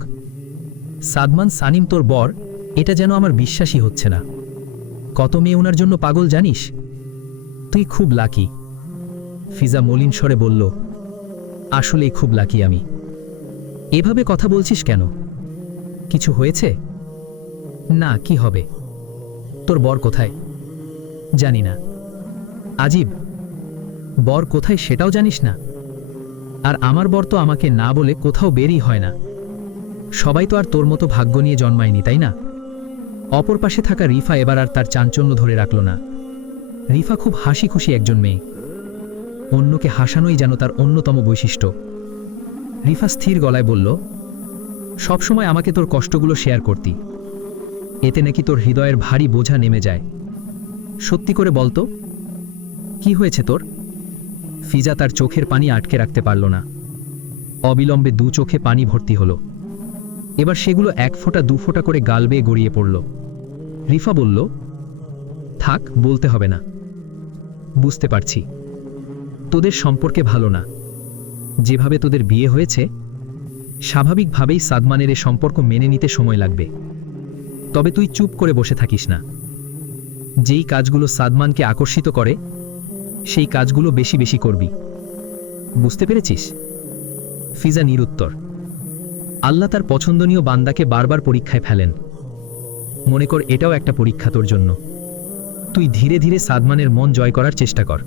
সাদমান সানিম তোর বর, এটা যেন আমার বিশ্বাসই হচ্ছে না। কত মেয়ে ওনার জন্য পাগল জানিস? তুই খুব লাকি। ফিজা মলিন স্বরে বলল, আসলেই খুব লাকি আমি। এভাবে কথা বলছিস কেন? কিছু হয়েছে? না, কি হবে? তোর বর কোথায়? জানি না। আজীব, বর কোথায় সেটাও জানিস না? আর আমার বর তো আমাকে না বলে কোথাও বেরই হয় না। সবাই তো আর তোর মতো ভাগ্য নিয়ে জন্মায়নি, তাই না? অপর পাশে থাকা রিফা এবার আর তার চাঞ্চল্য ধরে রাখল না। রিফা খুব হাসি খুশি একজন মেয়ে। অন্যকে হাসানোই যেন তার অন্যতম বৈশিষ্ট্য। রিফা স্থির গলায় বলল, সবসময় আমাকে তোর কষ্টগুলো শেয়ার করতি, এতে নাকি তোর হৃদয়ের ভারী বোঝা নেমে যায়। সত্যি করে বলতো, কি হয়েছে তোর? ফিজা তার চোখের পানি আটকে রাখতে পারল না। অবিলম্বে দু চোখে পানি ভর্তি হলো। এবার সেগুলো এক ফোঁটা দু ফোঁটা করে গাল বেয়ে গড়িয়ে পড়ল। রিফা বলল, থাক, বলতে হবে না। বুঝতে পারছি তোদের সম্পর্কে ভালো না। যেভাবে তোদের বিয়ে হয়েছে, স্বাভাবিকভাবেই সাদমানের এ সম্পর্ক মেনে নিতে সময় লাগবে। তবে তুই চুপ করে বসে থাকিস না। যেই কাজগুলো সাদমানকে আকর্ষিত করে সেই কাজগুলো বেশি বেশি করবি। বুঝতে পেরেছিস? ফিজা নিরুত্তর। আল্লাহ তার পছন্দনীয় বান্দাকে বারবার পরীক্ষায় ফেলেন। মনে কর এটাও একটা পরীক্ষা তোর জন্য। তুই ধীরে ধীরে সাদমানের মন জয় করার চেষ্টা কর।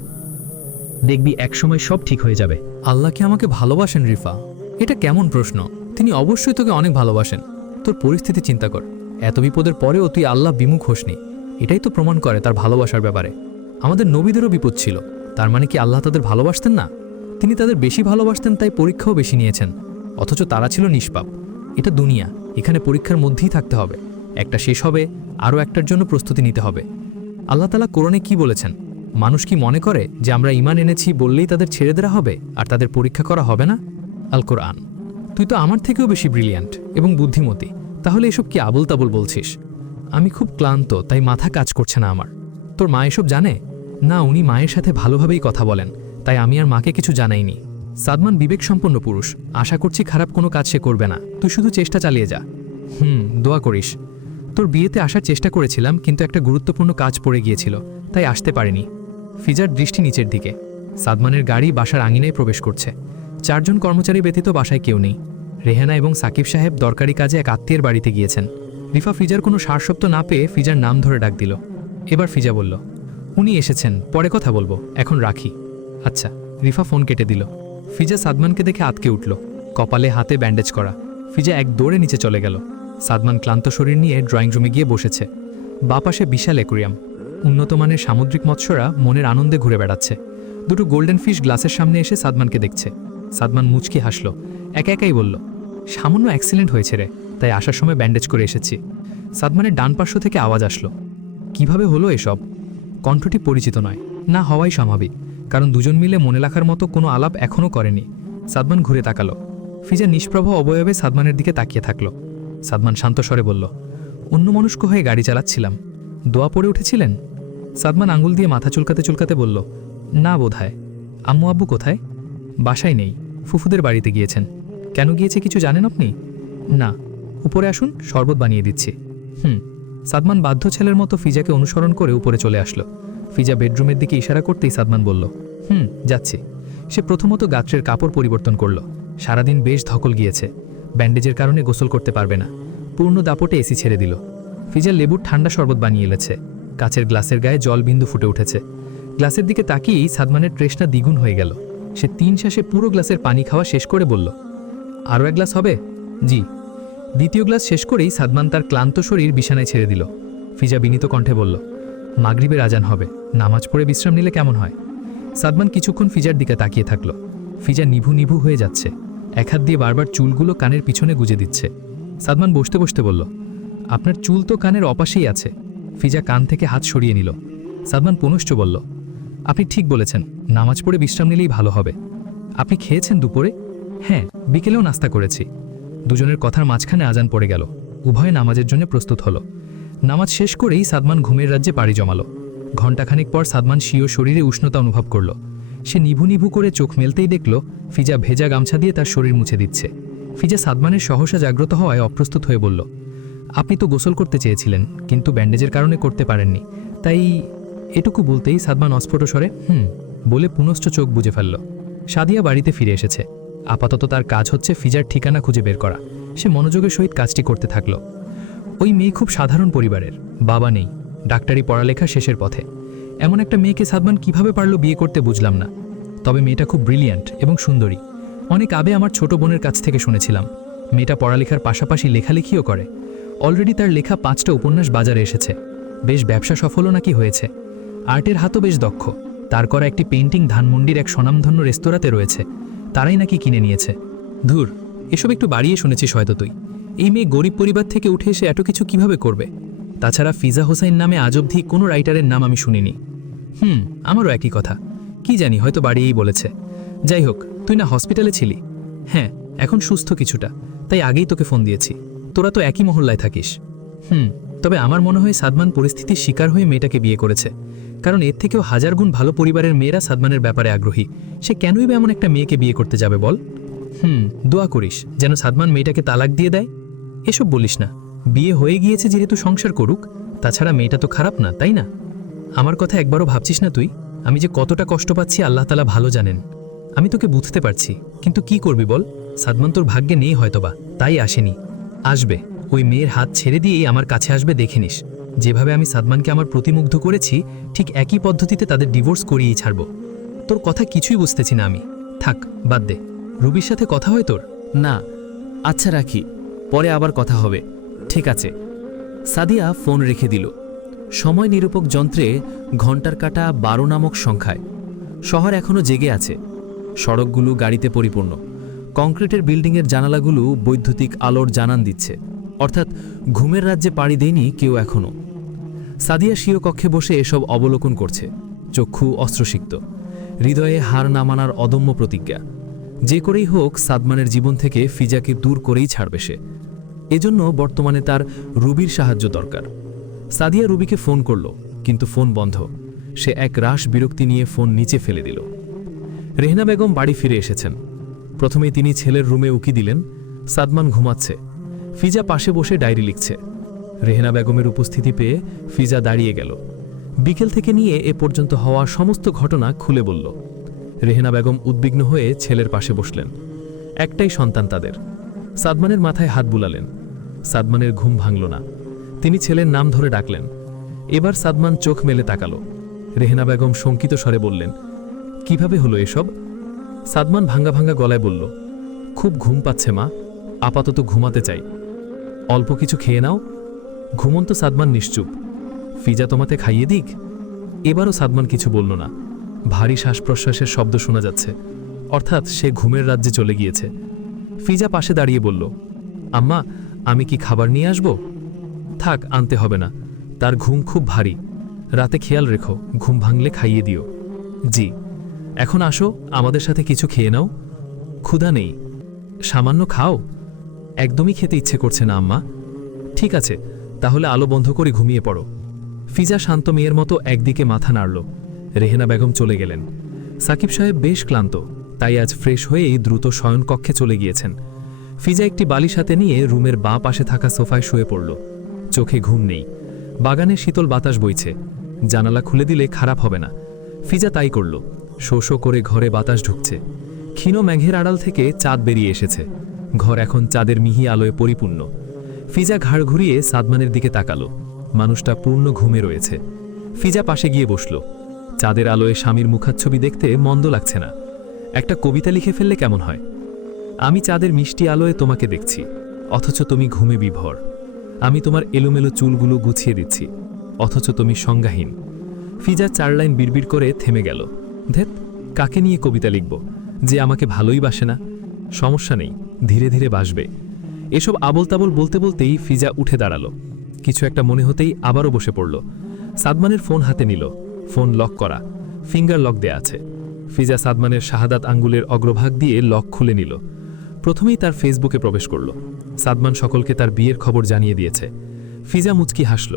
দেখবি একসময় সব ঠিক হয়ে যাবে। আল্লাহ কি আমাকে ভালোবাসেন রিফা? এটা কেমন প্রশ্ন? তিনি অবশ্যই তোকে অনেক ভালোবাসেন। তোর পরিস্থিতি চিন্তা কর, এত বিপদের পরেও তুই আল্লাহ বিমুখ হোসনি। এটাই তো প্রমাণ করে তার ভালোবাসার ব্যাপারে। আমাদের নবীদেরও বিপদ ছিল, তার মানে কি আল্লাহ তাদের ভালোবাসতেন না? তিনি তাদের বেশি ভালোবাসতেন, তাই পরীক্ষাও বেশি নিয়েছেন। অথচ তারা ছিল নিষ্পাপ। এটা দুনিয়া, এখানে পরীক্ষার মধ্যেই থাকতে হবে। একটা শেষ হবে, আরও একটার জন্য প্রস্তুতি নিতে হবে। আল্লাহ তাআলা কোরআনে কি বলেছেন? মানুষ কি মনে করে যে আমরা ঈমান এনেছি বললেই তাদের ছেড়ে দেওয়া হবে আর তাদের পরীক্ষা করা হবে না? আল কোরআন। তুই তো আমার থেকেও বেশি ব্রিলিয়ান্ট এবং বুদ্ধিমতী, তাহলে এসব কি আবল তাবল বলছিস? আমি খুব ক্লান্ত, তাই মাথা কাজ করছে না আমার। তোর মা এসব জানে না? উনি মায়ের সাথে ভালোভাবেই কথা বলেন, তাই আমি আর মাকে কিছু জানাইনি। সাদমান বিবেকসম্পন্ন পুরুষ, আশা করছি খারাপ কোনো কাজ সে করবে না। তুই শুধু চেষ্টা চালিয়ে যা। দোয়া করিস। তোর বিয়েতে আসার চেষ্টা করেছিলাম, কিন্তু একটা গুরুত্বপূর্ণ কাজ পড়ে গিয়েছিল, তাই আসতে পারিনি। ফিজার দৃষ্টি নিচের দিকে। সাদমানের গাড়ি বাসার আঙিনায় প্রবেশ করছে। 4 জন কর্মচারী ব্যতীত বাসায় কেউ নেই। রেহানা এবং সাকিব সাহেব দরকারি কাজে এক আত্মীয়ের বাড়িতে গিয়েছেন। রিফা ফিজার কোনো সারশব্দ না পেয়ে ফিজার নাম ধরে ডাক দিল। এবার ফিজা বলল, উনি এসেছেন, পরে কথা বলবো, এখন রাখি। আচ্ছা। রিফা ফোন কেটে দিল। ফিজা সাদমানকে দেখে আতকে উঠল। কপালে হাতে ব্যান্ডেজ করা। ফিজা এক দৌড়ে নিচে চলে গেল। সাদমান ক্লান্ত শরীর নিয়ে ড্রয়িং রুমে গিয়ে বসেছে। বাঁ পাশে বিশাল অ্যাকোরিয়াম। উন্নত মানের সামুদ্রিক মৎস্যরা মনের আনন্দে ঘুরে বেড়াচ্ছে। দুটো গোল্ডেন ফিশ গ্লাসের সামনে এসে সাদমানকে দেখছে। সাদমান মুচকি হাসল। একা একাই বলল, সামান্য অ্যাক্সিডেন্ট হয়েছে রে, তাই আসার সময় ব্যান্ডেজ করে এসেছি। সাদমানের ডান পার্শ্ব থেকে আওয়াজ আসলো। কিভাবে হলো এসব? কণ্ঠটি পরিচিত নয়, না হওয়াই স্বাভাবিক, কারণ দুজন মিলে মনে রাখার মতো কোনো আলাপ এখনও করেনি। সাদমান ঘুরে তাকালো। ফিজা নিষ্প্রভ অবয়বে সাদমানের দিকে তাকিয়ে থাকলো। সাদমান শান্ত স্বরে বলল, অন্যমনস্ক হয়ে গাড়ি চালাচ্ছিলাম। দোয়া পড়ে উঠেছিলেন? সাদমান আঙুল দিয়ে মাথা চুলকাতে চুলকাতে বলল, না বোধহয়। আম্মু আব্বু কোথায়? বাসায় নেই, ফুফুদের বাড়িতে গিয়েছেন। কেন গিয়েছে কিছু জানেন আপনি? না। উপরে আসুন, শরবত বানিয়ে দিচ্ছি। সাদমান বাধ্য ছেলের মতো ফিজাকে অনুসরণ করে উপরে চলে আসলো। ফিজা বেডরুমের দিকে ইশারা করতেই সাদমান বলল, যাচ্ছি। সে প্রথমত গাত্রের কাপড় পরিবর্তন করল। সারাদিন বেশ ধকল গিয়েছে, ব্যান্ডেজের কারণে গোসল করতে পারবে না। পূর্ণ দাপটে এসি ছেড়ে দিল। ফিজা লেবুর ঠান্ডা শরবত বানিয়ে এনেছে। কাচের গ্লাসের গায়ে জল বিন্দু ফুটে উঠেছে। গ্লাসের দিকে তাকিয়েই সাদমানের তৃষ্ণা দ্বিগুণ হয়ে গেল। সে 3 শ্বাসে পুরো গ্লাসের পানি খাওয়া শেষ করে বলল, আরও এক গ্লাস হবে? জি। দ্বিতীয় গ্লাস শেষ করেই সাদমান তার ক্লান্ত শরীর বিছানায় ছেড়ে দিল। ফিজা বিনীত কণ্ঠে বলল, মাগরিবের আজান হবে, নামাজ পড়ে বিশ্রাম নিলে কেমন হয়? সাদমান কিছুক্ষণ ফিজার দিকে তাকিয়ে থাকল। ফিজা নিভু নিভু হয়ে যাচ্ছে। এক হাত দিয়ে বারবার চুলগুলো কানের পিছনে গুজে দিচ্ছে। সাদমান বসতে বসতে বলল, আপনার চুল তো কানের অপাশেই আছে। ফিজা কান থেকে হাত সরিয়ে নিল। সাদমান পুনশ্চ বলল, আপনি ঠিক বলেছেন, নামাজ পড়ে বিশ্রাম নিলেই ভালো হবে। আপনি খেয়েছেন দুপুরে? হ্যাঁ, বিকেলেও নাস্তা করেছি। দুজনের কথার মাঝখানে আজান পড়ে গেল। উভয়ে নামাজের জন্য প্রস্তুত হলো। নামাজ শেষ করেই সাদমান ঘুমের রাজ্যে পাড়ি জমালো। ঘণ্টাখানিক পর সাদমান স্বীয় শরীরে উষ্ণতা অনুভব করল। সে নিভু নিভু করে চোখ মেলতেই দেখল ফিজা ভেজা গামছা দিয়ে তার শরীর মুছে দিচ্ছে। ফিজা সাদমানের সহসা জাগ্রত হওয়ায় অপ্রস্তুত হয়ে বলল, আপনি তো গোসল করতে চেয়েছিলেন, কিন্তু ব্যান্ডেজের কারণে করতে পারেননি, তাই। এটুকু বলতেই সাদমান অস্ফুট স্বরে বলে পুনশ্চ চোখ বুজে ফেলল। সাদিয়া বাড়িতে ফিরে এসেছে। আপাতত তার কাজ হচ্ছে ফিজার ঠিকানা খুঁজে বের করা। সে মনোযোগের সহিত কাজটি করতে থাকল। ওই মেয়ে খুব সাধারণ পরিবারের, বাবা নেই, ডাক্তারি পড়ালেখা শেষের পথে। এমন একটা মেয়েকে সাদমান কিভাবে পারল বিয়ে করতে বুঝলাম না। তবে মেয়েটা খুব ব্রিলিয়ান্ট এবং সুন্দরী। অনেক আগে আমার ছোট বোনের কাছ থেকে শুনেছিলাম। মেয়েটা পড়ালেখার পাশাপাশি লেখালেখিও করে। অলরেডি তার লেখা 5টা উপন্যাস বাজারে এসেছে। বেশ ব্যবসা সফলও নাকি হয়েছে। আর্টের হাতও বেশ দক্ষ। তার করা একটি পেইন্টিং ধানমন্ডির এক স্বনামধন্য রেস্তোরাঁতে রয়েছে। তারাই নাকি কিনে নিয়েছে। ধুর, এসব একটু বাড়িয়ে শুনেছিস হয়তো তুই। এই মেয়ে গরিব পরিবার থেকে উঠে এসে এত কিছু কিভাবে করবে? তাছাড়া ফিজা হোসাইন নামে আজ অবধি কোনো রাইটারের নাম আমি শুনিনি। আমারও একই কথা। কি জানি, হয়তো বাড়িয়েই বলেছে। যাই হোক, তুই না হসপিটালে ছিলি? হ্যাঁ, এখন সুস্থ কিছুটা, তাই আগেই তোকে ফোন দিয়েছি। তোরা তো একই মহল্লায় থাকিস। তবে আমার মনে হয় সাদমান পরিস্থিতির শিকার হয়ে মেয়েটাকে বিয়ে করেছে। কারণ এর থেকেও 1000 গুণ ভালো পরিবারের মেয়েরা সাদমানের ব্যাপারে আগ্রহী। সে কেনই বা এমন একটা মেয়েকে বিয়ে করতে যাবে বল? দোয়া করিস যেন সাদমান মেয়েটাকে তালাক দিয়ে দেয়। এসব বলিস না, বিয়ে হয়ে গিয়েছে যেহেতু সংসার করুক। তাছাড়া মেয়েটা তো খারাপ না, তাই না? আমার কথা একবারও ভাবছিস না তুই? আমি যে কতটা কষ্ট পাচ্ছি আল্লাহ তাআলা ভালো জানেন। আমি তোকে বুঝতে পারছি, কিন্তু কি করবি বল? সাদমান তোর ভাগ্যে নেই হয়তোবা, তাই আসেনি। আসবে, ওই মেয়ের হাত ছেড়ে দিয়েই আমার কাছে আসবে, দেখে নিস। যেভাবে আমি সাদমানকে আমার প্রতিমুগ্ধ করেছি, ঠিক একই পদ্ধতিতে তাদের ডিভোর্স করিয়েই ছাড়ব। তোর কথা কিছুই বুঝতেছি না আমি। থাক, বাদ দে। রুবির সাথে কথা হয় তোর? না। আচ্ছা রাখি, পরে আবার কথা হবে। ঠিক আছে। সাদিয়া ফোন রেখে দিল। সময় নিরূপক যন্ত্রে ঘণ্টার কাঁটা 12 নামক সংখ্যায়। শহর এখনও জেগে আছে। সড়কগুলো গাড়িতে পরিপূর্ণ। কংক্রিটের বিল্ডিংয়ের জানালাগুলো বৈদ্যুতিক আলোর জানান দিচ্ছে, অর্থাৎ ঘুমের রাজ্যে পাড়ি দেয়নি কেউ এখনও। সাদিয়া স্বীয় কক্ষে বসে এসব অবলোকন করছে, চক্ষু অস্ত্রসিক্ত, হৃদয়ে হার না মানার অদম্য প্রতিজ্ঞা। যে করেই হোক সাদমানের জীবন থেকে ফিজাকে দূর করেই ছাড়বে সে। এজন্য বর্তমানে তার রুবির সাহায্য দরকার। সাদিয়া রুবিকে ফোন করল, কিন্তু ফোন বন্ধ। সে এক রাশ বিরক্তি নিয়ে ফোন নিচে ফেলে দিল। রেহনা বেগম বাড়ি ফিরে এসেছেন। প্রথমে তিনি ছেলের রুমে উকি দিলেন। সাদমান ঘুমাচ্ছে। ফিজা পাশে বসে ডায়েরি লিখছে। রেহনা বেগমের উপস্থিতি পেয়ে ফিজা দাঁড়িয়ে গেল। বিকেল থেকে নিয়ে এ পর্যন্ত হওয়া সমস্ত ঘটনা খুলে বলল। রেহনা বেগম উদ্বিগ্ন হয়ে ছেলের পাশে বসলেন। একটাই সন্তান তাদের। সাদমানের মাথায় হাত বুলালেন। সাদমানের ঘুম ভাঙল না। তিনি ছেলের নাম ধরে ডাকলেন। এবার সাদমান চোখ মেলে তাকালো। রেহেনা বেগম শঙ্কিত স্বরে বললেন, কিভাবে হলো এসব? সাদমান ভাঙ্গা ভাঙ্গা গলায় বলল, খুব ঘুম পাচ্ছে মা, আপাতত ঘুমাতে চাই। অল্প কিছু খেয়ে নাও। ঘুমন্ত সাদমান নিশ্চুপ। ফিজা তোমাতে খাইয়ে দিক? এবারও সাদমান কিছু বলল না। ভারী শ্বাস প্রশ্বাসের শব্দ শোনা যাচ্ছে, অর্থাৎ সে ঘুমের রাজ্যে চলে গিয়েছে। ফিজা পাশে দাঁড়িয়ে বলল, আম্মা, আমি কি খাবার নিয়ে আসব? থাক, আনতে হবে না, তার ঘুম খুব ভারী। রাতে খেয়াল রেখো, ঘুম ভাঙলে খাইয়ে দিও। জি। এখন আসো, আমাদের সাথে কিছু খেয়ে নাও। ক্ষুধা নেই। সামান্য খাও। একদমই খেতে ইচ্ছে করছে না আম্মা। ঠিক আছে, তাহলে আলো বন্ধ করে ঘুমিয়ে পড়ো। ফিজা শান্ত মেয়ের মতো একদিকে মাথা নাড়ল। রেহেনা বেগম চলে গেলেন। সাকিব সাহেব বেশ ক্লান্ত, তাই আজ ফ্রেশ হয়েই দ্রুত শয়নকক্ষে চলে গিয়েছেন। ফিজা একটি বালিশ হাতে নিয়ে রুমের বাঁ পাশে থাকা সোফায় শুয়ে পড়ল। চোখে ঘুম নেই। বাগানে শীতল বাতাস বইছে, জানালা খুলে দিলে খারাপ হবে না। ফিজা তাই করল। শো শো করে ঘরে বাতাস ঢুকছে। ক্ষীণ মেঘের আড়াল থেকে চাঁদ বেরিয়ে এসেছে। ঘর এখন চাঁদের মিহি আলোয় পরিপূর্ণ। ফিজা ঘাড় ঘুরিয়ে সাদমানের দিকে তাকালো। মানুষটা পূর্ণ ঘুমে রয়েছে। ফিজা পাশে গিয়ে বসল। চাঁদের আলোয় স্বামীর মুখাচ্ছবি দেখতে মন্দ লাগছে না। একটা কবিতা লিখে ফেললে কেমন হয়? আমি চাঁদের মিষ্টি আলোয় তোমাকে দেখছি, অথচ তুমি ঘুমে বিভোর। আমি তোমার এলোমেলো চুলগুলো গুছিয়ে দিচ্ছি, অথচ তুমি সংজ্ঞাহীন। ফিজা 4 লাইন বিড়বিড় করে থেমে গেল। ধেত, কাকে নিয়ে কবিতা লিখব? যে আমাকে ভালোই বাসে না। সমস্যা নেই, ধীরে ধীরে বাসবে। এসব আবল তাবল বলতে বলতেই ফিজা উঠে দাঁড়ালো। কিছু একটা মনে হতেই আবারও বসে পড়ল। সাদমানের ফোন হাতে নিল। ফোন লক করা, ফিঙ্গার লক দেয়া আছে। ফিজা সাদমানের শাহাদাত আঙ্গুলের অগ্রভাগ দিয়ে লক খুলে নিল। প্রথমেই তার ফেসবুকে প্রবেশ করল। সাদমান সকলকে তার বিয়ের খবর জানিয়ে দিয়েছে। ফিজা মুচকি হাসল।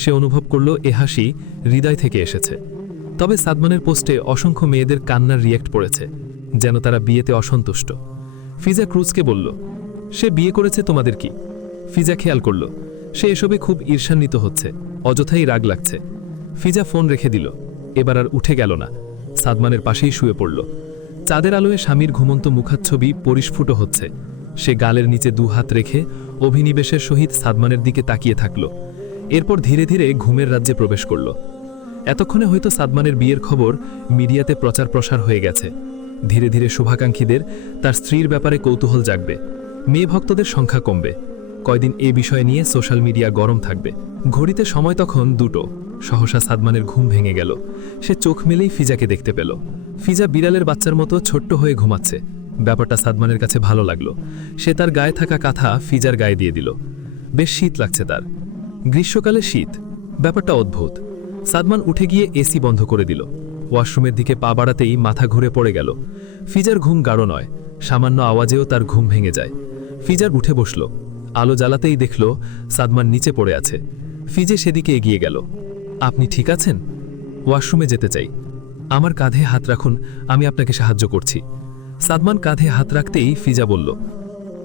সে অনুভব করল এ হাসি হৃদয় থেকে এসেছে। তবে সাদমানের পোস্টে অসংখ্য মেয়েদের কান্নার রিয়েক্ট পড়েছে, যেন তারা বিয়েতে অসন্তুষ্ট। ফিজা ক্রুজকে বলল, সে বিয়ে করেছে, তোমাদের কি? ফিজা খেয়াল করল সে এসবে খুব ঈর্ষান্বিত হচ্ছে, অযথাই রাগ লাগছে। ফিজা ফোন রেখে দিল। এবার আর উঠে গেল না, সাদমানের পাশেই শুয়ে পড়ল। চাঁদের আলোয় স্বামীর ঘুমন্ত মুখাচ্ছবি পরিস্ফুট হচ্ছে। সে গালের নিচে 2 হাত রেখে অভিনিবেশের সহিত সাদমানের দিকে তাকিয়ে থাকল। এরপর ধীরে ধীরে ঘুমের রাজ্যে প্রবেশ করল। এতক্ষণে হয়তো সাদমানের বিয়ের খবর মিডিয়াতে প্রচার প্রসার হয়ে গেছে। ধীরে ধীরে শুভাকাঙ্ক্ষীদের তার স্ত্রীর ব্যাপারে কৌতূহল জাগবে। মেয়ে ভক্তদের সংখ্যা কমবে। কয়দিন এ বিষয় নিয়ে সোশ্যাল মিডিয়া গরম থাকবে। ঘড়িতে সময় তখন 2টো। সহসা সাদমানের ঘুম ভেঙে গেল। সে চোখ মেলেই ফিজাকে দেখতে পেল। ফিজা বিড়ালের বাচ্চার মতো ছোট্ট হয়ে ঘুমাচ্ছে। ব্যাপারটা সাদমানের কাছে ভালো লাগলো। সে তার গায়ে থাকা কাঁথা ফিজার গায়ে দিয়ে দিল। বেশ শীত লাগছে তার। গ্রীষ্মকালে শীত, ব্যাপারটা অদ্ভুত। সাদমান উঠে গিয়ে এসি বন্ধ করে দিল। ওয়াশরুমের দিকে পা বাড়াতেই মাথা ঘুরে পড়ে গেল। ফিজার ঘুম গাঢ় নয়, সামান্য আওয়াজেও তার ঘুম ভেঙে যায়। ফিজার উঠে বসল। আলো জ্বালাতেই দেখল সাদমান নিচে পড়ে আছে। ফিজে সেদিকে এগিয়ে গেল। আপনি ঠিক আছেন? ওয়াশরুমে যেতে চাই। আমার কাঁধে হাত রাখুন, আমি আপনাকে সাহায্য করছি। সাদমান কাঁধে হাত রাখতেই ফিজা বলল,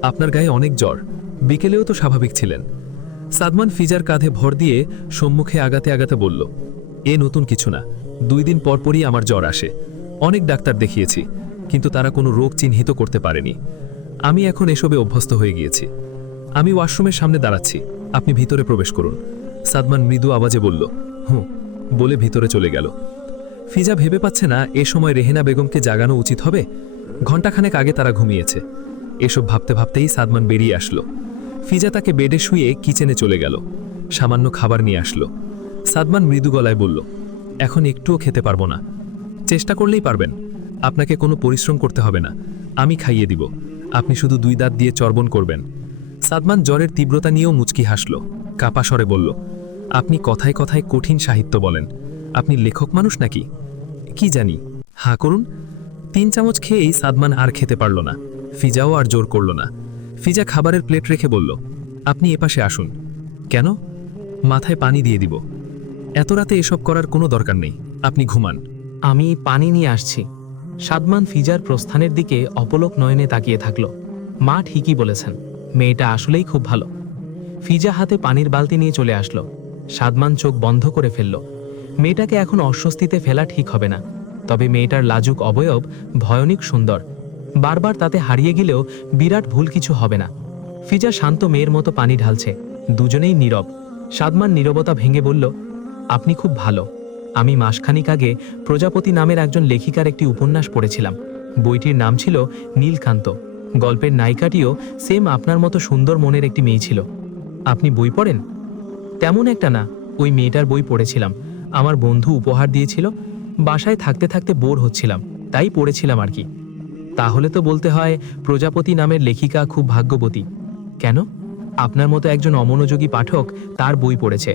আপনার গায়ে অনেক জ্বর, বিকেলেও তো স্বাভাবিক ছিলেন। সাদমান ফিজার কাঁধে ভর দিয়ে সম্মুখে আগাতে আগাতে বলল, এ নতুন কিছু না, 2 দিন পরপরই আমার জ্বর আসে। অনেক ডাক্তার দেখিয়েছি, কিন্তু তারা কোনো রোগ চিহ্নিত করতে পারেনি। আমি এখন এসবে অভ্যস্ত হয়ে গিয়েছি। আমি ওয়াশরুমের সামনে দাঁড়াচ্ছি, আপনি ভিতরে প্রবেশ করুন। সাদমান মৃদু আওয়াজে বলল, হুঁ, বলে ভিতরে চলে গেল। ফিজা ভেবে পাচ্ছে না এ সময় রেহেনা বেগমকে জাগানো উচিত হবে। ঘণ্টাখানেক আগে তারা ঘুমিয়েছে। এসব ভাবতে ভাবতেই সাদমান বেরিয়ে আসলো। ফিজা তাকে বেডে শুয়ে কিচেনে চলে গেল। সামান্য খাবার নিয়ে আসলো। সাদমান মৃদু গলায় বলল, এখন একটুও খেতে পারবো না। চেষ্টা করলেই পারবেন, আপনাকে কোনো পরিশ্রম করতে হবে না, আমি খাইয়ে দিব। আপনি শুধু 2 দাঁত দিয়ে চর্বণ করবেন। সাদমান জ্বরের তীব্রতা নিয়েও মুচকি হাসল। কাপা স্বরে বলল, আপনি কথায় কথায় কঠিন সাহিত্য বলেন। আপনি লেখক মানুষ নাকি? কি জানি। হাঁ করুন। 3 চামচ খেয়েই সাদমান আর খেতে পারল না। ফিজাও আর জোর করল না। ফিজা খাবারের প্লেট রেখে বলল, আপনি এপাশে আসুন। কেন? মাথায় পানি দিয়ে দিব। এত রাতে এসব করার কোনো দরকার নেই, আপনি ঘুমান। আমি পানি নিয়ে আসছি। সাদমান ফিজার প্রস্থানের দিকে অপলক নয়নে তাকিয়ে থাকল। মা ঠিকই বলেছেন, মেয়েটা আসলেই খুব ভালো। ফিজা হাতে পানির বালতি নিয়ে চলে আসলো। সাদমান চোখ বন্ধ করে ফেলল। মেয়েটাকে এখন অস্বস্তিতে ফেলা ঠিক হবে না। তবে মেয়েটার লাজুক অবয়ব ভয়নিক সুন্দর। বারবার তাতে হারিয়ে গেলেও বিরাট ভুল কিছু হবে না। ফিজা শান্ত মেয়ের মতো পানি ঢালছে। দুজনেই নীরব। সাদমান নীরবতা ভেঙে বলল, আপনি খুব ভালো। আমি মাসখানিক আগে প্রজাপতি নামের একজন লেখিকার একটি উপন্যাস পড়েছিলাম। বইটির নাম ছিল নীলকান্ত। গল্পের নায়িকাটিও সেম আপনার মতো সুন্দর মনের একটি মেয়ে ছিল। আপনি বই পড়েন? তেমন একটা না, ওই মেয়েটার বই পড়েছিলাম। আমার বন্ধু উপহার দিয়েছিল। বাসায় থাকতে থাকতে বোর হচ্ছিলাম, তাই পড়েছিলাম আর কি। তাহলে তো বলতে হয় প্রজাপতি নামের লেখিকা খুব ভাগ্যবতী। কেন? আপনার মতো একজন অমনোযোগী পাঠক তার বই পড়েছে।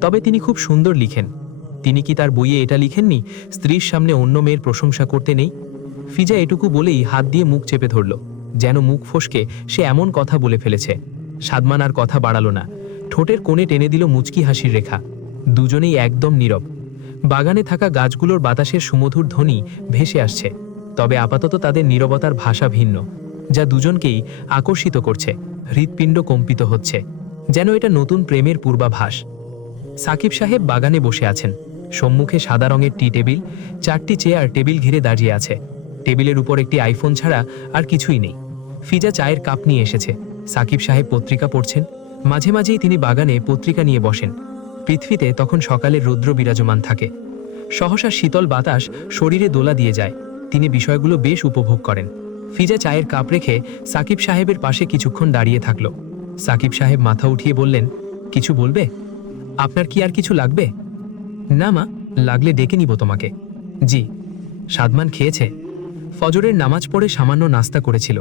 তবে তিনি খুব সুন্দর লিখেন। তিনি কি তার বইয়ে এটা লিখেননি, স্ত্রীর সামনে অন্য মেয়ের প্রশংসা করতে নেই? ফিজা এটুকু বলেই হাত দিয়ে মুখ চেপে ধরল, যেন মুখ ফসকে সে এমন কথা বলে ফেলেছে। সাদমান আর কথা বাড়ালো না, ঠোঁটের কোণে টেনে দিল মুচকি হাসির রেখা। দুজনেই একদম নীরব। বাগানে থাকা গাছগুলোর বাতাসের সুমধুর ধ্বনি ভেসে আসছে, তবে আপাতত তাদের নীরবতার ভাষা ভিন্ন, যা দুজনকেই আকর্ষিত করছে। হৃৎপিণ্ড কম্পিত হচ্ছে, যেন এটা নতুন প্রেমের পূর্বাভাস। সাকিব সাহেব বাগানে বসে আছেন। সম্মুখে সাদা রঙের টি টেবিল, 4টি চেয়ার টেবিল ঘিরে দাঁড়িয়ে আছে। টেবিলের উপর একটি আইফোন ছাড়া আর কিছুই নেই। ফিজা চায়ের কাপ নিয়ে এসেছে। সাকিব সাহেব পত্রিকা পড়ছেন। মাঝে মাঝেই তিনি বাগানে পত্রিকা নিয়ে বসেন। পৃথিবীতে তখন সকালের রৌদ্র বিরাজমান থাকে। সহসা শীতল বাতাস শরীরে দোলা দিয়ে যায়। তিনি বিষয়গুলো বেশ উপভোগ করেন। ফিজা চায়ের কাপ রেখে সাকিব সাহেবের পাশে কিছুক্ষণ দাঁড়িয়ে থাকল। সাকিব সাহেব মাথা উঠিয়ে বললেন, কিছু বলবে? আপনার কি আর কিছু লাগবে? না মা, লাগলে ডেকে নিব তোমাকে। জি। সাদমান খেয়েছে? ফজরের নামাজ পড়ে সামান্য নাস্তা করেছিল।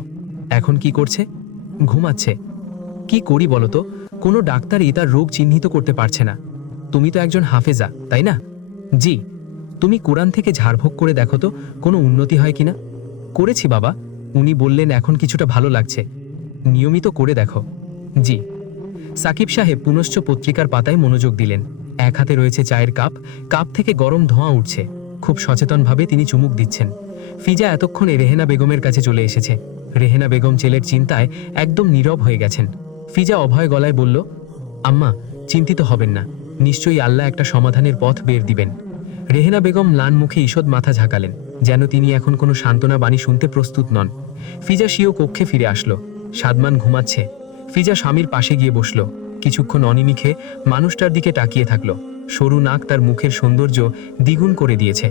এখন কি করছে? ঘুমাচ্ছে। কি করি বলো তো, কোনো ডাক্তারই তার রোগ চিহ্নিত করতে পারছে না। তুমি তো একজন হাফেজা, তাই না? জি। তুমি কোরআন থেকে ঝাড়ফুঁক করে দেখো তো কোনো উন্নতি হয় কিনা। করেছি বাবা, উনি বললেন এখন কিছুটা ভালো লাগছে। নিয়মিত করে দেখো। জি। সাকিব সাহেব পুনশ্চ পত্রিকার পাতায় মনোযোগ দিলেন। এক হাতে রয়েছে চায়ের কাপ, কাপ থেকে গরম ধোঁয়া উঠছে। খুব সচেতনভাবে তিনি চুমুক দিচ্ছেন। ফিজা এতক্ষণে রেহেনা বেগমের কাছে চলে এসেছে। রেহেনা বেগম ছেলের চিন্তায় একদম নীরব হয়ে গেছেন। ফিজা অভয় গলায় বলল, আম্মা, চিন্তিত হবেন না, নিশ্চয়ই আল্লাহ একটা সমাধানের পথ বের দিবেন। রেহেনা বেগম ম্লান মুখে ঈষৎ মাথা ঝাঁকালেন, যেন তিনি এখন কোনো সান্ত্বনা বাণী শুনতে প্রস্তুত নন। ফিজা স্বীয় কক্ষে ফিরে আসলো। সাদমান ঘুমাচ্ছে। ফিজা স্বামীর পাশে গিয়ে বসল। কিছুক্ষণ অনিমিখে মানুষটার দিকে তাকিয়ে থাকলো। সরু নাক তার মুখের সৌন্দর্য দ্বিগুণ করে দিয়েছে।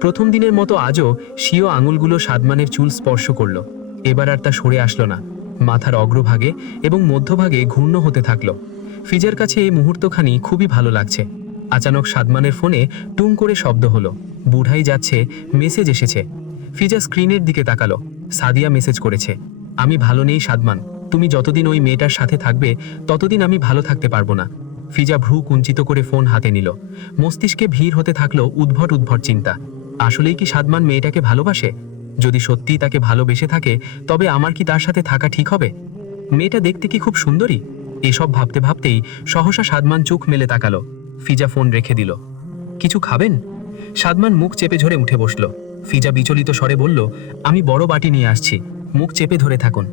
প্রথম দিনের মতো আজও স্বীয় আঙুলগুলো সাদমানের চুল স্পর্শ করল। এবার আর তা সরে আসলো না। মাথার অগ্রভাগে এবং মধ্যভাগে ঘূর্ণ হতে থাকলো। ফিজার কাছে এই মুহূর্তখানি খুবই ভালো লাগছে। আচানক সাদমানের ফোনে টুং করে শব্দ হলো। বুড়াই যাচ্ছে, মেসেজ এসেছে। ফিজা স্ক্রিনের দিকে তাকালো। সাদিয়া মেসেজ করেছে, আমি ভালো নেই সাদমান, তুমি যতদিন ওই মেয়েটার সাথে থাকবে ততদিন আমি ভালো থাকতে পারবো না। ফিজা ভ্রু কুঞ্চিত করে ফোন হাতে নিল। মস্তিষ্কে ভিড় হতে থাকলো উদ্ভট উদ্ভট চিন্তা। আসলেই কি সাদমান মেয়েটাকে ভালোবাসে? যদি সত্যিই তাকে ভালোবেসে থাকে, তবে আমার কি তার সাথে থাকা ঠিক হবে? মেয়েটা দেখতে কি খুব সুন্দরী? এসব ভাবতে ভাবতেই সহসা সাদমান চোখ মেলে তাকালো। ফিজা ফোন রেখে দিল। কিছু খাবেন? সাদমান মুখ চেপে ধরে উঠে বসল। ফিজা বিচলিত স্বরে বলল, আমি বড় বাটি নিয়ে আসছি, মুখ চেপে ধরে থাকুন।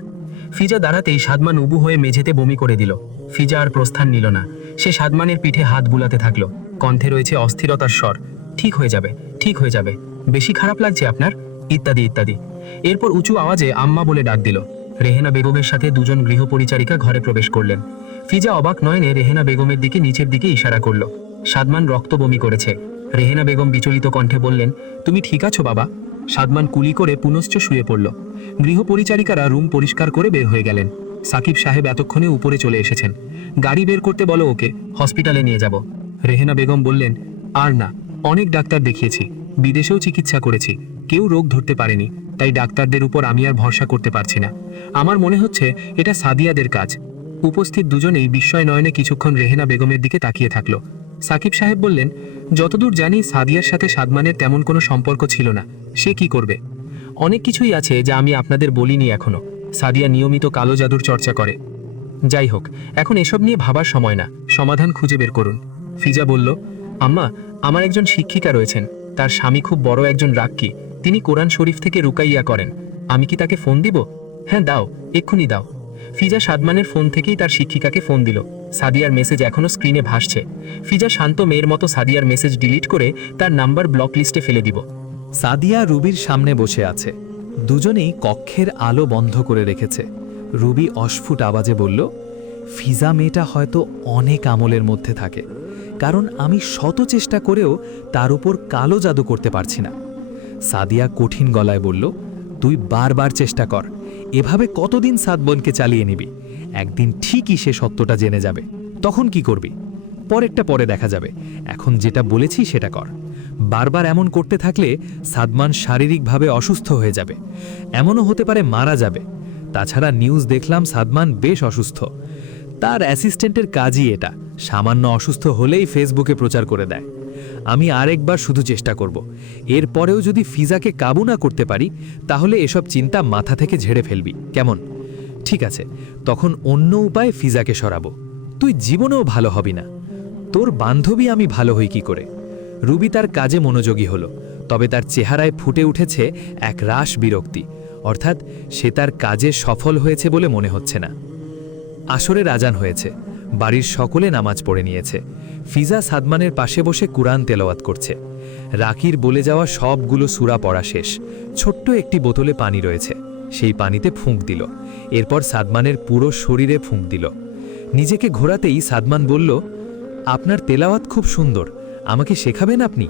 ফিজা দাঁড়াতেই সাদমান উবু হয়ে মেঝেতে বমি করে দিল। ফিজা আর প্রস্থান নিল না। সে সাদমানের পিঠে হাত বুলাতে থাকলো। কণ্ঠে রয়েছে অস্থিরতার স্বর। ঠিক হয়ে যাবে, ঠিক হয়ে যাবে, বেশি খারাপ লাগছে আপনার, ইত্যাদি ইত্যাদি। এরপর উঁচু আওয়াজে আম্মা বলে ডাক দিল। রেহেনা বেগমের সাথে দুজন গৃহপরিচারিকা ঘরে প্রবেশ করলেন। ফিজা অবাক নয়নে রেহেনা বেগমের দিকে নিচের দিকে ইশারা করল। সাদমান রক্ত বমি করেছে। রেহেনা বেগম বিচলিত কণ্ঠে বললেন, তুমি ঠিক আছো বাবা? সাদমান কুলি করে পুনশ্চ শুয়ে পড়ল। গৃহপরিচারিকারা রুম পরিষ্কার করে বের হয়ে গেলেন। সাকিব সাহেব এতক্ষণে উপরে চলে এসেছেন। গাড়ি বের করতে বলো ওকে, হসপিটালে নিয়ে যাব। রেহেনা বেগম বললেন, আর না, অনেক ডাক্তার দেখিয়েছি, বিদেশেও চিকিৎসা করেছি, কেউ রোগ ধরতে পারেনি, তাই ডাক্তারদের উপর আমি আর ভরসা করতে পারছি না। আমার মনে হচ্ছে এটা সাদিয়াদের কাজ। উপস্থিত দুজনেই বিস্ময় নয়নে কিছুক্ষণ রেহেনা বেগমের দিকে তাকিয়ে থাকলো। সাকিব সাহেব বললেন, যতদূর জানি সাদিয়ার সাথে সাদমানের তেমন কোনো সম্পর্ক ছিল না। সে কি করবে? অনেক কিছুই আছে যা আমি আপনাদের বলিনি এখনো। সাদিয়া নিয়মিত কালো জাদুর চর্চা করে। যাই হোক, এখন এসব নিয়ে ভাবার সময় না, সমাধান খুঁজে বের করুন। ফিজা বলল, আম্মা, আমার একজন শিক্ষিকা রয়েছেন, তার স্বামী খুব বড় একজন রাক্কি, তিনি কোরআন শরীফ থেকে রুকাইয়া করেন। আমি কি তাকে ফোন দিব? হ্যাঁ দাও, এক্ষুনি দাও। ফিজা সাদমানের ফোন থেকেই তার শিক্ষিকাকে ফোন দিল। সাদিয়ার মেসেজ এখনো স্ক্রিনে ভাসছে। ফিজা শান্ত মেয়ের মতো সাদিয়ার মেসেজ ডিলিট করে তার নাম্বার ব্লক লিস্টে ফেলে দিব। সাদিয়া রুবির সামনে বসে আছে। দুজনেই কক্ষের আলো বন্ধ করে রেখেছে। রুবি অস্ফুট আওয়াজে বলল, ফিজা মেয়েটা হয়তো অনেক আমলের মধ্যে থাকে, কারণ আমি শত চেষ্টা করেও তার উপর কালো জাদু করতে পারছি না। সাদিয়া কঠিন গলায় বলল, তুই বারবার চেষ্টা কর, এভাবে কতদিন সাদবনকে চালিয়ে নিবি? একদিন ঠিকই সে সত্যটা জেনে যাবে, তখন কি করবি? পরেরটা পরে দেখা যাবে, এখন যেটা বলেছি সেটা কর। বারবার এমন করতে থাকলে সাদমান শারীরিকভাবে অসুস্থ হয়ে যাবে, এমনও হতে পারে মারা যাবে। তাছাড়া নিউজ দেখলাম সাদমান বেশ অসুস্থ। তার অ্যাসিস্ট্যান্টের কাজই এটা, সামান্য অসুস্থ হলেই ফেসবুকে প্রচার করে দেয়। আমি আরেকবার শুধু চেষ্টা করব, এরপরেও যদি ফিজাকে কাবু না করতে পারি তাহলে এসব চিন্তা মাথা থেকে ঝেড়ে ফেলবি, কেমন? ঠিক আছে, তখন অন্য উপায়ে ফিজাকে সরাবো। তুই জীবনেও ভালো হবি না। তোর বান্ধবী আমি ভালো হই কি করে? রুবি তার কাজে মনোযোগী হলো, তবে তার চেহারায় ফুটে উঠেছে এক রাশ বিরক্তি, অর্থাৎ সে তার কাজে সফল হয়েছে বলে মনে হচ্ছে না। আসরের আজান হয়েছে, বাড়ির সকলে নামাজ পড়ে নিয়েছে। ফিজা সাদমানের পাশে বসে কুরআন তেলাওয়াত করছে। রাকির বলে যাওয়া সবগুলো সূরা পড়া শেষ। ছোট্ট একটি বোতলে পানি রয়েছে, সেই পানিতে ফুঁক দিল। এরপর সাদমানের পুরো শরীরে ফুঁক দিল। নিজেকে ঘোরাতেই সাদমান বলল, আপনার তেলাওয়াত খুব সুন্দর, আমাকে শেখাবেন আপনি?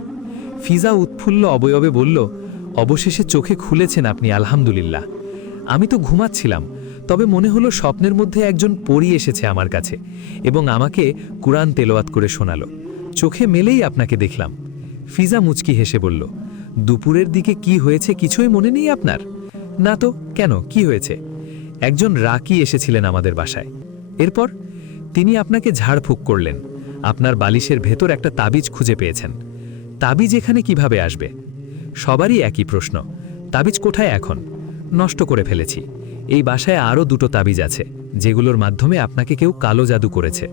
ফিজা উৎফুল্ল অবয়বে বলল, অবশেষে চোখে খুলেছেন আপনি, আলহামদুলিল্লাহ। আমি তো ঘুমাচ্ছিলাম, তবে মনে হলো স্বপ্নের মধ্যে একজন পরী এসেছে আমার কাছে এবং আমাকে কুরআন তেলাওয়াত করে শোনালো। চোখে মেলেই আপনাকে দেখলাম। ফিজা মুচকি হেসে বলল, দুপুরের দিকে কি হয়েছে কিছুই মনে নেই আপনার? না তো, কেন, কি হয়েছে? একজন রাকি এসেছিলেন আমাদের বাসায়। এরপর তিনি আপনাকে ঝাড়ফুঁক করলেন। আপনার বালিশের ভেতর একটা তাবিজ খুঁজে পেয়েছেন। তাবিজ এখানে কিভাবে আসবে? সবারই একই প্রশ্ন। তাবিজ কোথায় এখন? নষ্ট করে ফেলেছি। এই বাসায় আরও দুটো তাবিজ আছে, যেগুলোর মাধ্যমে আপনাকে কেউ কালো জাদু করেছে।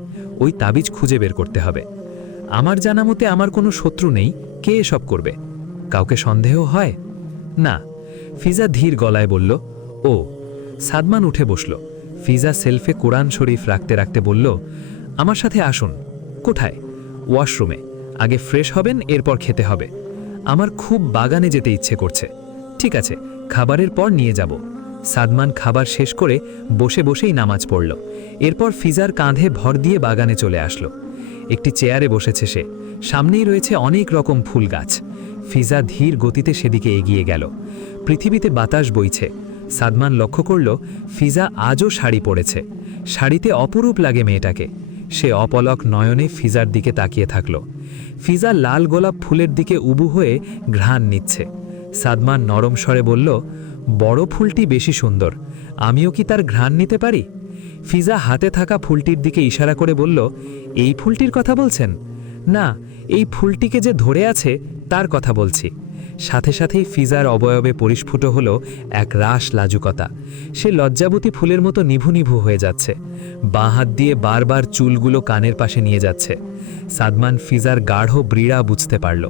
ওই তাবিজ খুঁজে বের করতে হবে। আমার জানা মতে আমার কোনো শত্রু নেই, কে এসব করবে? কাউকে সন্দেহ হয় না। ফিজা ধীর গলায় বলল, ও। সাদমান উঠে বসল। ফিজা সেলফে কোরআন শরীফ রাখতে রাখতে বলল, আমার সাথে আসুন। কোথায়? ওয়াশরুমে। আগে ফ্রেশ হবেন, এরপর খেতে হবে। আমার খুব বাগানে যেতে ইচ্ছে করছে। ঠিক আছে, খাবারের পর নিয়ে যাব। সাদমান খাবার শেষ করে বসে বসেই নামাজ পড়ল। এরপর ফিজার কাঁধে ভর দিয়ে বাগানে চলে আসলো। একটি চেয়ারে বসেছে সে, সামনেই রয়েছে অনেক রকম ফুল গাছ। ফিজা ধীর গতিতে সেদিকে এগিয়ে গেল। পৃথিবীতে বাতাস বইছে। সাদমান লক্ষ্য করল ফিজা আজও শাড়ি পরেছে। শাড়িতে অপরূপ লাগে মেয়েটাকে। সে অপলক নয়নে ফিজার দিকে তাকিয়ে থাকল। ফিজা লাল গোলাপ ফুলের দিকে উবু হয়ে ঘ্রাণ নিচ্ছে। সাদমান নরম স্বরে বলল, বড় ফুলটি বেশি সুন্দর, আমিও কি তার ঘ্রাণ নিতে পারি? ফিজা হাতে থাকা ফুলটির দিকে ইশারা করে বলল, এই ফুলটির কথা বলছেন? না, এই ফুলটিকে যে ধরে আছে তার কথা বলছি। সাথে সাথেই ফিজার অবয়বে পরিস্ফুট হলো এক রাস লাজুকতা। সে লজ্জাবতী ফুলের মতো নিভু নিভু হয়ে যাচ্ছে। বাঁ হাত দিয়ে বারবার চুলগুলো কানের পাশে নিয়ে যাচ্ছে। সাদমান ফিজার গাঢ় ব্রীড়া বুঝতে পারল।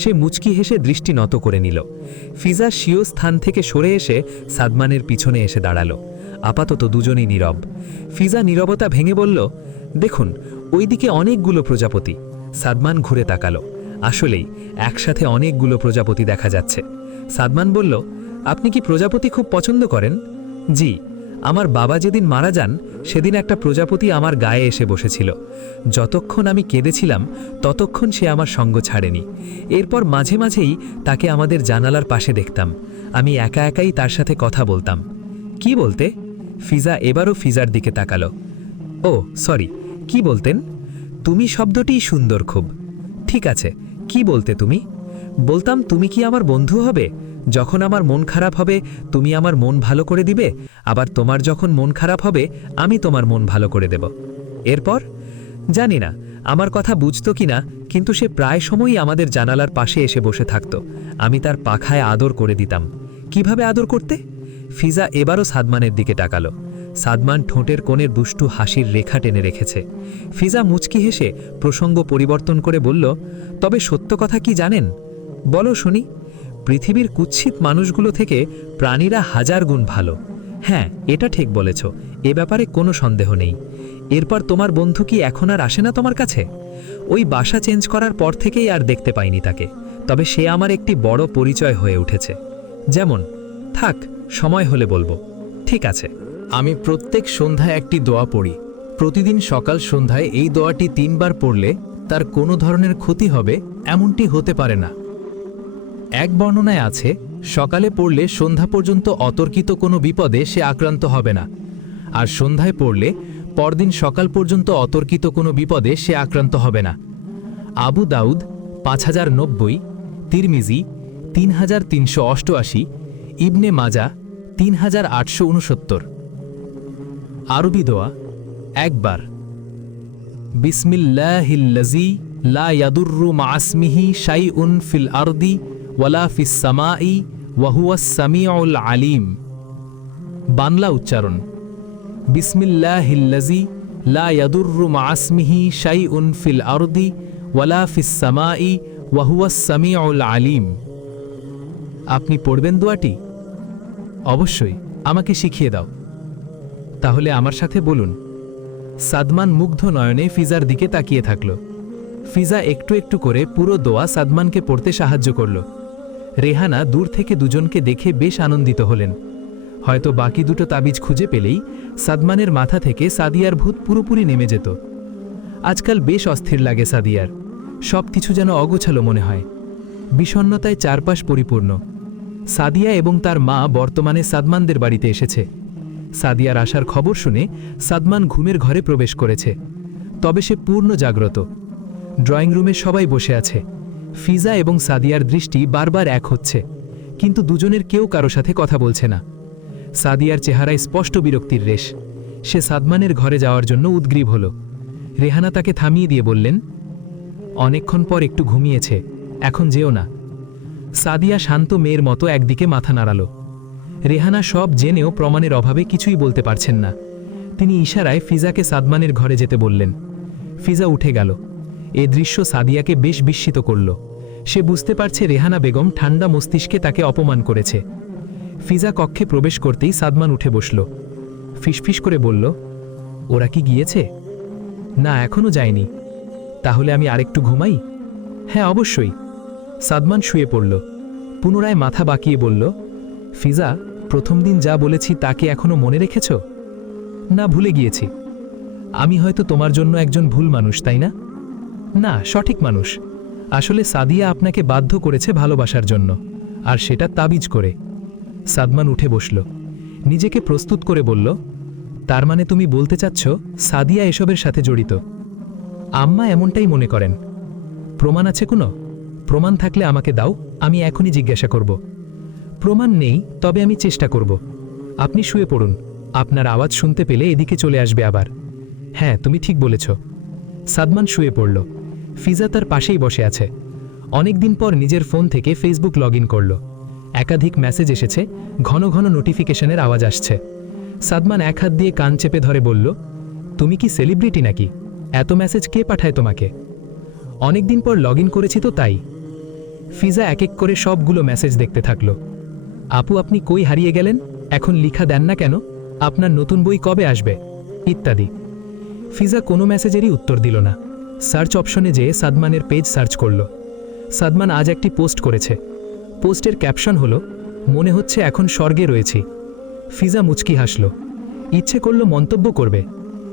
সে মুচকি হেসে দৃষ্টি নত করে নিল। ফিজা স্বীয় স্থান থেকে সরে এসে সাদমানের পিছনে এসে দাঁড়ালো। আপাতত দুজনেই নীরব। ফিজা নীরবতা ভেঙে বলল, দেখুন, ওইদিকে অনেকগুলো প্রজাপতি। সাদমান ঘুরে তাকালো। আসলেই একসাথে অনেকগুলো প্রজাপতি দেখা যাচ্ছে। সাদমান বলল, আপনি কি প্রজাপতি খুব পছন্দ করেন? জি, আমার বাবা যেদিন মারা যান সেদিন একটা প্রজাপতি আমার গায়ে এসে বসেছিল। যতক্ষণ আমি কেঁদেছিলাম ততক্ষণ সে আমার সঙ্গ ছাড়েনি। এরপর মাঝে মাঝেই তাকে আমাদের জানালার পাশে দেখতাম। আমি একা একাই তার সাথে কথা বলতাম। কি বলতে? ফিজা এবারও ফিজার দিকে তাকালো। ও সরি, কি বলতেন? তুমি শব্দটিই সুন্দর খুব। ঠিক আছে, কি বলতে তুমি? বলতাম, তুমি কি আমার বন্ধু হবে? যখন আমার মন খারাপ হবে তুমি আমার মন ভালো করে দিবে, আবার তোমার যখন মন খারাপ হবে আমি তোমার মন ভালো করে দেব। এরপর জানি না আমার কথা বুঝতো কিনা, কিন্তু সে প্রায় সময়ই আমাদের জানালার পাশে এসে বসে থাকত। আমি তার পাখায় আদর করে দিতাম। কিভাবে আদর করতে? ফিজা এবারও সাদমানের দিকে তাকালো। সাদমান ঠোঁটের কোণের দুষ্টু হাসির রেখা টেনে রেখেছে। ফিজা মুচকি হেসে প্রসঙ্গ পরিবর্তন করে বলল, তবে সত্য কথা কি জানেন? বলো শুনি। পৃথিবীর কুৎসিত মানুষগুলো থেকে প্রাণীরা হাজার গুণ ভালো। হ্যাঁ, এটা ঠিক বলেছ, এ ব্যাপারে কোনো সন্দেহ নেই। এরপর তোমার বন্ধু কি এখন আর আসে না তোমার কাছে? ওই বাসা চেঞ্জ করার পর থেকেই আর দেখতে পাইনি তাকে। তবে সে আমার একটি বড় পরিচয় হয়ে উঠেছে। যেমন? থাক, সময় হলে বলবো। ঠিক আছে। আমি প্রত্যেক সন্ধ্যায় একটি দোয়া পড়ি। প্রতিদিন সকাল সন্ধ্যায় এই দোয়াটি 3 বার পড়লে তার কোনো ধরনের ক্ষতি হবে এমনটি হতে পারে না। এক বর্ণনায় আছে, সকালে পড়লে সন্ধ্যা পর্যন্ত অতর্কিত কোনো বিপদে সে আক্রান্ত হবে না, আর সন্ধ্যায় পড়লে পরদিন সকাল পর্যন্ত অতর্কিত কোনো বিপদে সে আক্রান্ত হবে না। আবু দাউদ 5090, তিরমিজি 3388, ইবনে মাজা 3869। আরবি দোয়া একবার। বিসমিল্লাহিল্লাযী লা ইয়াদুররু মা'আসমিহি শাইউন ফিল আরদি ওয়ালা ফিস সামাই ওয়া হুয়াস সামিউল আলিম। বাংলা উচ্চারণ। বিসমিল্লাহিল্লাযী লা ইয়াদুররু মা'আসমিহি শাইউন ফিল আরদি ওয়ালা ফিস সামাই ওয়া হুয়াস সামিউল আলিম। আপনি পড়বেন দোয়াটি? অবশ্যই, আমাকে শিখিয়ে দাও। তাহলে আমার সাথে বলুন। সাদমান মুগ্ধ নয়নে ফিজার দিকে তাকিয়ে থাকল। ফিজা একটু একটু করে পুরো দোয়া সাদমানকে পড়তে সাহায্য করল। রেহানা দূর থেকে দুজনকে দেখে বেশ আনন্দিত হলেন। হয়তো বাকি দুটো তাবিজ খুঁজে পেলেই সাদমানের মাথা থেকে সাদিয়ার ভূত পুরোপুরি নেমে যেত। আজকাল বেশ অস্থির লাগে সাদিয়ার, সব কিছু যেন অগোছালো মনে হয়। বিষণ্ণতায় চারপাশ পরিপূর্ণ। সাদিয়া এবং তার মা বর্তমানে সাদমানদের বাড়িতে এসেছে। সাদিয়ার আসার খবর শুনে সাদমান ঘুমের ঘরে প্রবেশ করেছে, তবে সে পূর্ণ জাগ্রত। ড্রয়িং রুমে সবাই বসে আছে। ফিজা এবং সাদিয়ার দৃষ্টি বারবার এক হচ্ছে, কিন্তু দুজনের কেউ কারো সাথে কথা বলছে না। সাদিয়ার চেহারায় স্পষ্ট বিরক্তির রেশ। সে সাদমানের ঘরে যাওয়ার জন্য উদ্গ্রীব হল। রেহানা তাকে থামিয়ে দিয়ে বললেন, অনেকক্ষণ পর একটু ঘুমিয়েছে, এখন যেও না। সাদিয়া শান্ত মেয়ের মতো একদিকে মাথা নাড়াল। রেহানা সব জেনেও প্রমাণের অভাবে কিছুই বলতে পারছেন না। তিনি ইশারায় ফিজাকে সাদমানের ঘরে যেতে বললেন। ফিজা উঠে গেল। এ দৃশ্য সাদিয়াকে বেশ বিস্মিত করল। সে বুঝতে পারছে রেহানা বেগম ঠান্ডা মস্তিষ্কে তাকে অপমান করেছে। ফিজা কক্ষে প্রবেশ করতেই সাদমান উঠে বসল। ফিসফিস করে বলল, ওরা কি গিয়েছে? না, এখনও যায়নি। তাহলে আমি আরেকটু ঘুমাই? হ্যাঁ, অবশ্যই। সাদমান শুয়ে পড়ল। পুনরায় মাথা বাঁকিয়ে বলল, ফিজা, প্রথম দিন যা বলেছি তাকে এখনো মনে রেখেছ? না, ভুলে গিয়েছি। আমি হয়তো তোমার জন্য একজন ভুল মানুষ, তাই না? না, সঠিক মানুষ। আসলে সাদিয়া আপনাকে বাধ্য করেছে ভালোবাসার জন্য, আর সেটা তাবিজ করে। সাদমান উঠে বসল। নিজেকে প্রস্তুত করে বলল, তার মানে তুমি বলতে চাচ্ছ সাদিয়া এসবের সাথে জড়িত? আম্মা এমনটাই মনে করেন। প্রমাণ আছে কোনো? প্রমাণ থাকলে আমাকে দাও, আমি এখনই জিজ্ঞাসা করব। প্রমাণ নেই, তবে আমি চেষ্টা করব। আপনি শুয়ে পড়ুন, আপনার আওয়াজ শুনতে পেলে এদিকে চলে আসবে আবার। হ্যাঁ, তুমি ঠিক বলেছ। সাদমান শুয়ে পড়ল। ফিজা তার পাশেই বসে আছে। অনেক দিন পর নিজের ফোন থেকে ফেসবুক লগ ইন করল। একাধিক মেসেজ এসেছে, ঘন ঘন নোটিফিকেশনের আওয়াজ আসছে। সাদমান এক হাত দিয়ে কান চেপে ধরে বলল, তুমি কি সেলিব্রিটি নাকি? এত মেসেজ কে পাঠায় তোমাকে? অনেক দিন পর লগ ইন করেছি তো তাই। ফিজা এক এক করে সবগুলো মেসেজ দেখতে থাকল। আপু, আপনি কই হারিয়ে গেলেন? এখন লিখা দেন না কেন? আপনার নতুন বই কবে আসবে? ইত্যাদি। ফিজা কোনো মেসেজেরই উত্তর দিল না। সার্চ অপশনে যেয়ে সাদমানের পেজ সার্চ করল। সাদমান আজ একটি পোস্ট করেছে। পোস্টের ক্যাপশন হলো, মনে হচ্ছে এখন স্বর্গে রয়েছি। ফিজা মুচকি হাসল। ইচ্ছে করল মন্তব্য করবে,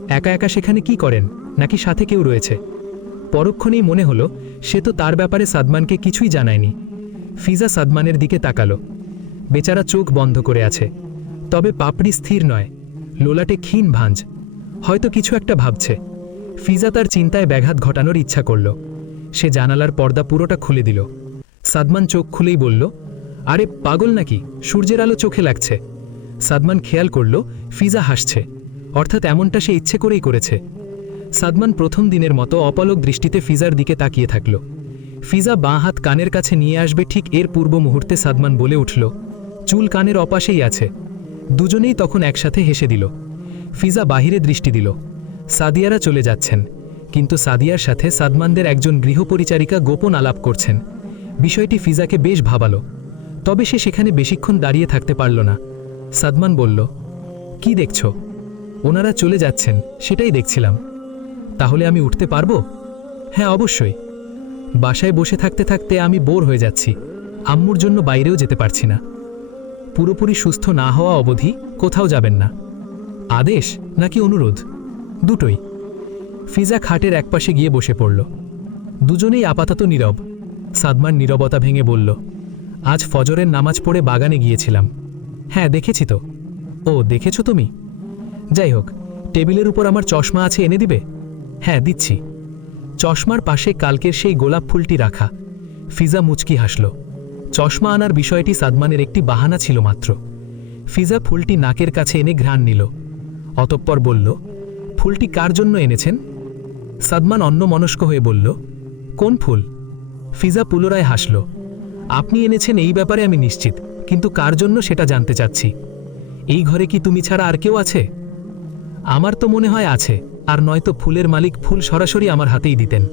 একা একা সেখানে কি করেন, নাকি সাথে কেউ রয়েছে। পরক্ষণেই মনে হলো সে তো তার ব্যাপারে সাদমানকে কিছুই জানায়নি। ফিজা সাদমানের দিকে তাকালো। বেচারা চোখ বন্ধ করে আছে, তবে পাপড়ি স্থির নয়, লোলাটে ক্ষীণ ভাঁজ। হয়তো কিছু একটা ভাবছে। ফিজা তার চিন্তায় ব্যাঘাত ঘটানোর ইচ্ছা করল। সে জানালার পর্দা পুরোটা খুলে দিল। সাদমান চোখ খুলেই বলল, আরে পাগল নাকি, সূর্যের আলো চোখে লাগছে। সাদমান খেয়াল করল ফিজা হাসছে, অর্থাৎ এমনটা সে ইচ্ছে করেই করেছে। সাদমান প্রথম দিনের মতো অপলক দৃষ্টিতে ফিজার দিকে তাকিয়ে থাকল। ফিজা বাঁ হাত কানের কাছে নিয়ে আসবে ঠিক এর পূর্ব মুহূর্তে সাদমান বলে উঠল, চুল কানের অপাশেই আছে। দুজনেই তখন একসাথে হেসে দিল। ফিজা বাহিরে দৃষ্টি দিল। সাদিয়ারা চলে যাচ্ছেন, কিন্তু সাদিয়ার সাথে সাদমানদের একজন গৃহপরিচারিকা গোপন আলাপ করছেন। বিষয়টি ফিজাকে বেশ ভাবালো, তবে সে সেখানে বেশিক্ষণ দাঁড়িয়ে থাকতে পারল না। সাদমান বলল, কি দেখছ? ওনারা চলে যাচ্ছেন, সেটাই দেখছিলাম। তাহলে আমি উঠতে পারবো? হ্যাঁ, অবশ্যই। বাসায় বসে থাকতে থাকতে আমি বোর হয়ে যাচ্ছি। আম্মুর জন্য বাইরেও যেতে পারছি না। পুরোপুরি সুস্থ না হওয়া অবধি কোথাও যাবেন না। আদেশ নাকি অনুরোধ? দুটোই। ফিজা খাটের একপাশে গিয়ে বসে পড়ল। দুজনেই আপাতত নীরব। সাদমান নীরবতা ভেঙে বলল, আজ ফজরের নামাজ পড়ে বাগানে গিয়েছিলাম। হ্যাঁ, দেখেছি তো। ও, দেখেছো তুমি? যাই হোক, টেবিলের উপর আমার চশমা আছে, এনে দিবে? হ্যাঁ, দিচ্ছি। চশমার পাশে কালকের সেই গোলাপ ফুলটি রাখা। ফিজা মুচকি হাসল। চশমা আনার বিষয়টি সাদমানের একটি বাহানা ছিল মাত্র। ফিজা ফুলটি নাকের কাছে এনে ঘ্রাণ নিল। অতঃপর বলল, ফুলটি কার জন্য এনেছেন? সাদমান অন্যমনস্ক হয়ে বলল, কোন ফুল? ফিজা পুনরায় হাসল। আপনি এনেছেন এই ব্যাপারে আমি নিশ্চিত, কিন্তু কার জন্য সেটা জানতে চাচ্ছি। এই ঘরে কি তুমি ছাড়া আর কেউ আছে? আমার তো মনে হয় আছে, আর নয়তো ফুলের মালিক ফুল সরাসরি আমার হাতেই দিতেন।